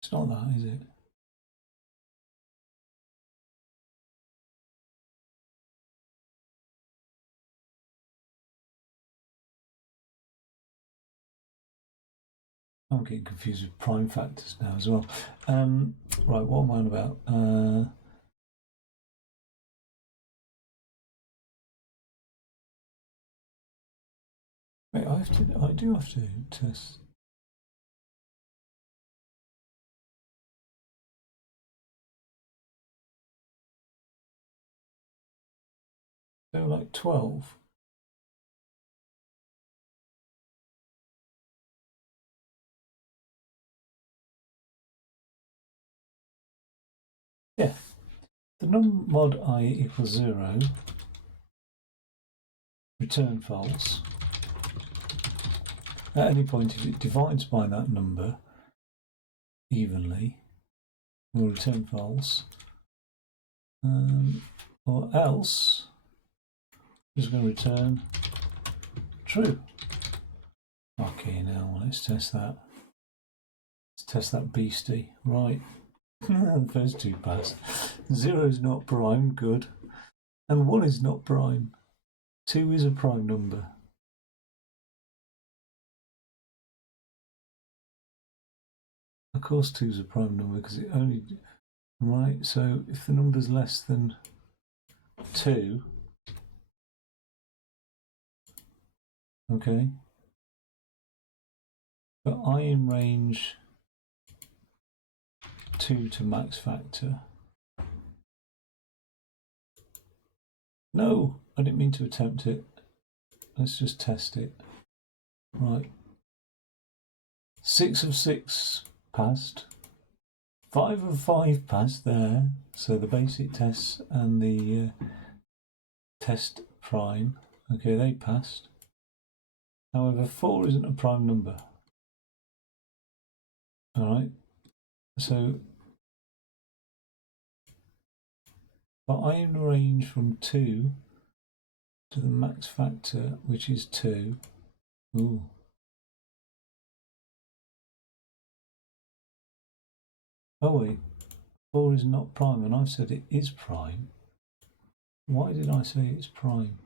it's not that, is it? I'm getting confused with prime factors now as well. Right, what am I on about? Wait, I do have to test. So like 12. Yeah. The num mod I equals 0, return false. At any point, if it divides by that number evenly, we'll return false. Or else, it's going to return true. Okay, now let's test that. Let's test that beastie. Right. The first two passed. 0 is not prime, good. And 1 is not prime. 2 is a prime number. Of course 2 is a prime number because it only... Right, so if the number's less than 2... Okay. But I in range 2 to max factor. No, I didn't mean to attempt it. Let's just test it. Right. 6 of 6 passed. 5 of 5 passed there. So the basic tests and the test prime, okay, they passed. However, 4 isn't a prime number. Alright, so but I in range from 2 to the max factor, which is 2. Ooh. Oh wait, 4 is not prime, and I've said it is prime. Why did I say it's prime?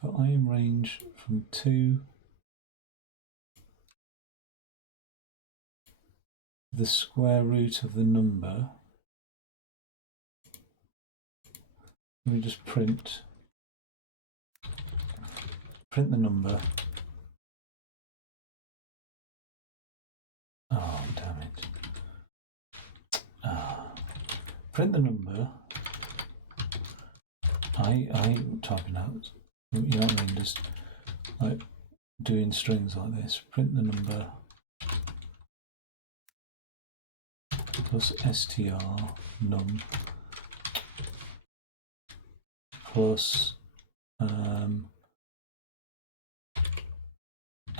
For I in range from 2 the square root of the number. Let me just print print the number. Oh, damn it. Print the number. I typing out, you know what I mean, just like doing strings like this. Print the number plus str num plus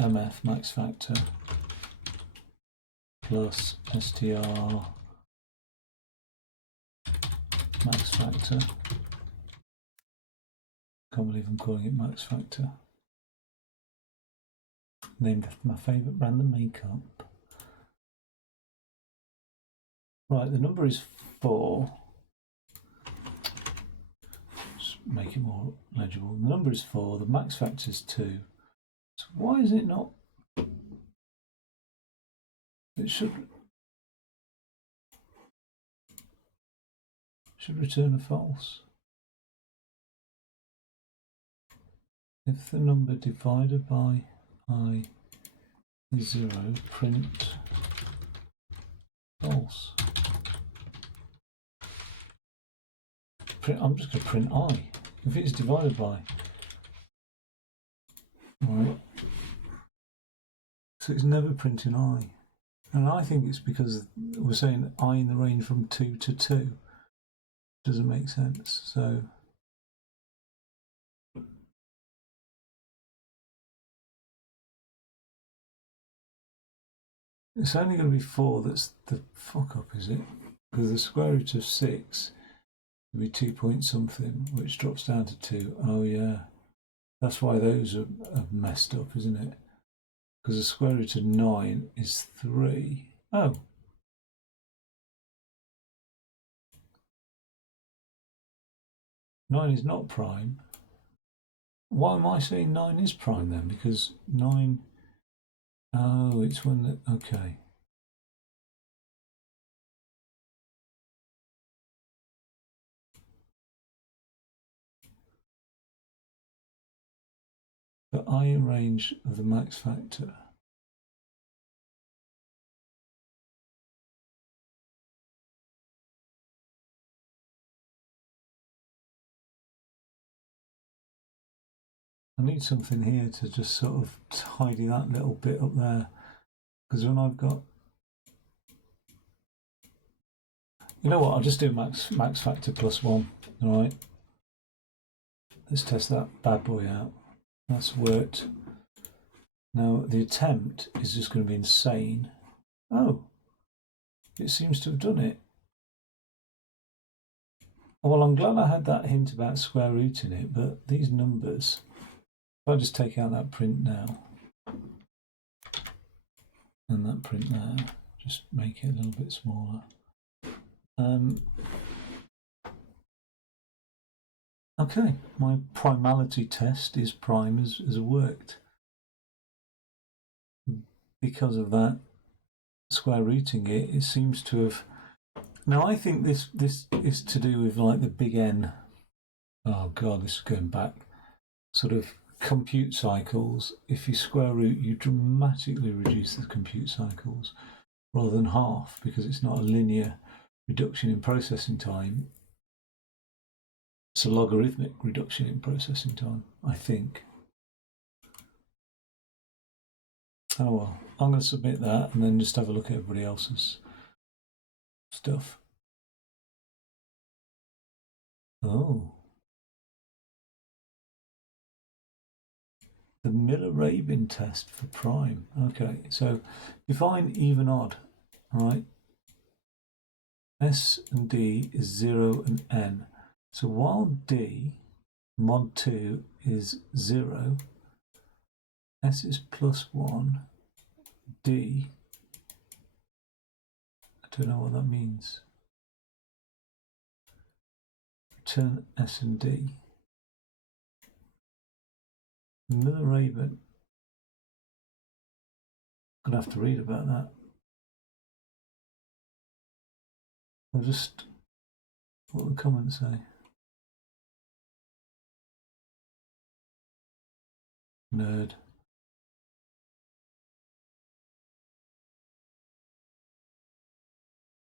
mf max factor plus str max factor. Can't believe I'm calling it max factor. Named after my favourite brand of makeup. Right, the number is 4. Just make it more legible. The number is 4, the max factor is 2. So why is it not? It should return a false. If the number divided by I is 0, print false. I'm just going to print I. If it's divided by, right, so it's never printing I. And I think it's because we're saying I in the range from 2 to 2. Doesn't make sense. So it's only going to be 4 that's the fuck up, is it? Because the square root of 6 would be 2 point something, which drops down to 2. Oh yeah, that's why those are messed up, isn't it? Because the square root of 9 is 3. Oh. Nine is not prime. Why am I saying 9 is prime then? Because 9... Oh, it's when the... Okay. The I in range of the max factor. I need something here to just sort of tidy that little bit up there. Because when I've got... You know what, I'll just do max factor plus 1, alright? Let's test that bad boy out. That's worked. Now, the attempt is just going to be insane. Oh, it seems to have done it. Well, I'm glad I had that hint about square root in it, but these numbers, if I just take out that print now, and that print there, just make it a little bit smaller. Okay, my primality test is prime has worked. Because of that square rooting it, it seems to have... Now I think this is to do with like the big N. Oh god, this is going back. Sort of compute cycles. If you square root, you dramatically reduce the compute cycles rather than half, because it's not a linear reduction in processing time. It's a logarithmic reduction in processing time, I think. Oh well, I'm going to submit that and then just have a look at everybody else's stuff. Oh. The Miller-Rabin test for prime. Okay, so define even odd, right? S and D is 0 and n. So while D mod 2 is 0, S is plus 1, D, I don't know what that means. Return S and D. Miller-Rabin. Gonna have to read about that. I'll just, what the comments say. Nerd.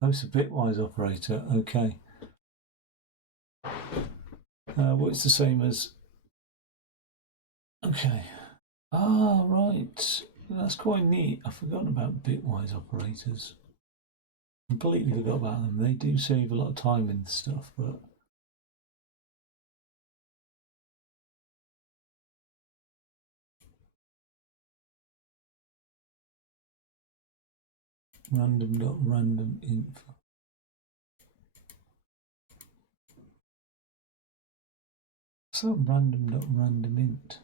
Oh, it's a bitwise operator. Okay. Well, it's the same as. Okay. Ah, right. That's quite neat. I've forgotten about bitwise operators. Completely forgot about them. They do save a lot of time in stuff, but. Random info. So random int.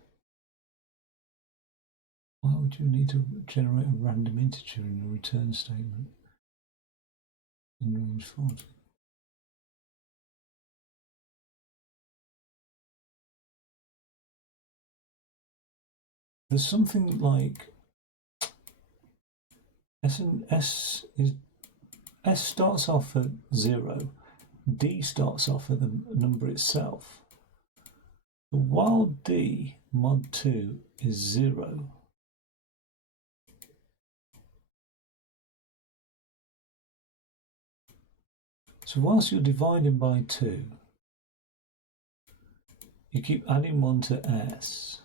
Why would you need to generate a random integer in a return statement in range 40? There's something like S starts off at 0, D starts off at the number itself. But while D mod 2 is 0, so whilst you're dividing by 2, you keep adding 1 to S,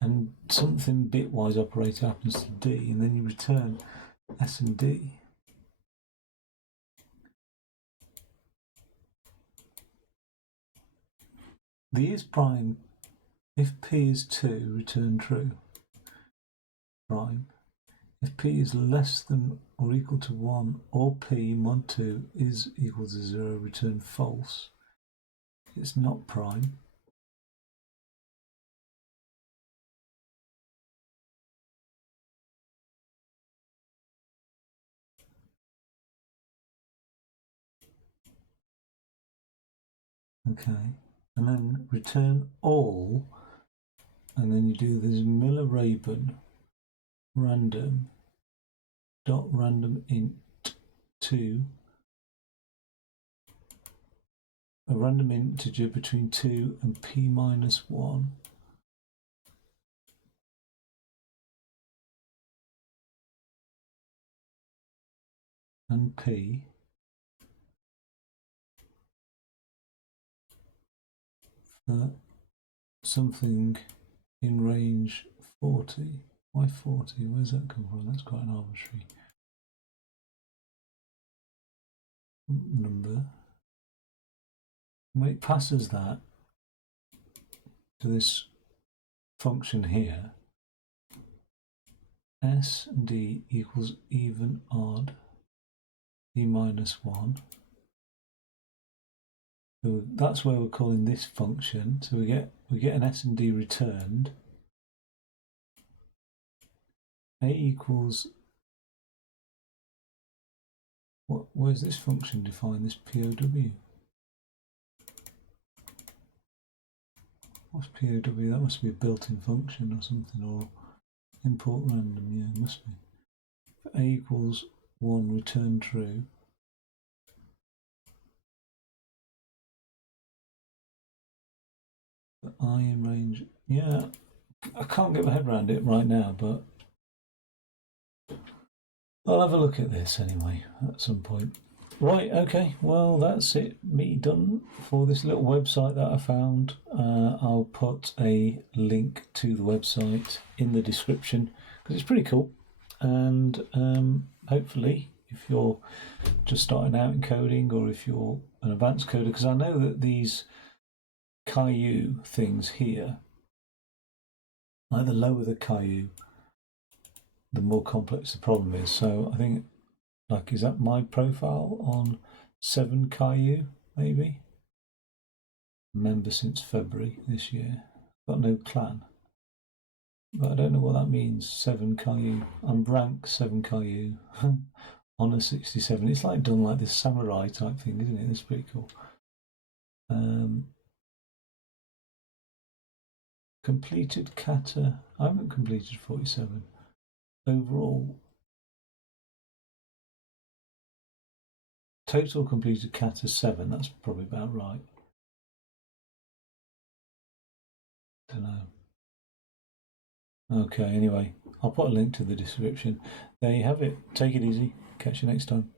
and something bitwise operator happens to D, and then you return S and D. The is prime if P is 2, return true, prime. If P is less than or equal to 1, or P mod 2 is equal to 0, return false. It's not prime. Okay, and then return all, and then you do this Miller-Rabin random dot random int 2, a random integer between 2 and P minus 1. And P for something in range 40. Why 40? Where's that come from? That's quite an arbitrary number. When it passes that to this function here, S and D equals even odd, E minus 1. So that's where we're calling this function. So we get an S and D returned. A equals, where's this function defined, this POW? What's POW? That must be a built-in function or something, or import random, yeah, it must be. A equals 1, return true. I in range, yeah, I can't get my head around it right now, but I'll have a look at this anyway at some point. Right, okay, well that's it, me done for this little website that I found. I'll put a link to the website in the description because it's pretty cool, and hopefully if you're just starting out in coding or if you're an advanced coder, because I know that these Caillou things here, like the lower the Caillou, the more complex the problem is. So I think, like, is that my profile on 7 Caillou, maybe? Member since February this year. Got no clan. But I don't know what that means, 7 Caillou. I'm rank 7 Caillou. Honor 67. It's like done like this samurai type thing, isn't it? It's pretty cool. Completed kata. I haven't completed 47. Overall, total completed kata 7. That's probably about right. Don't know. Okay, anyway, I'll put a link to the description. There you have it. Take it easy. Catch you next time.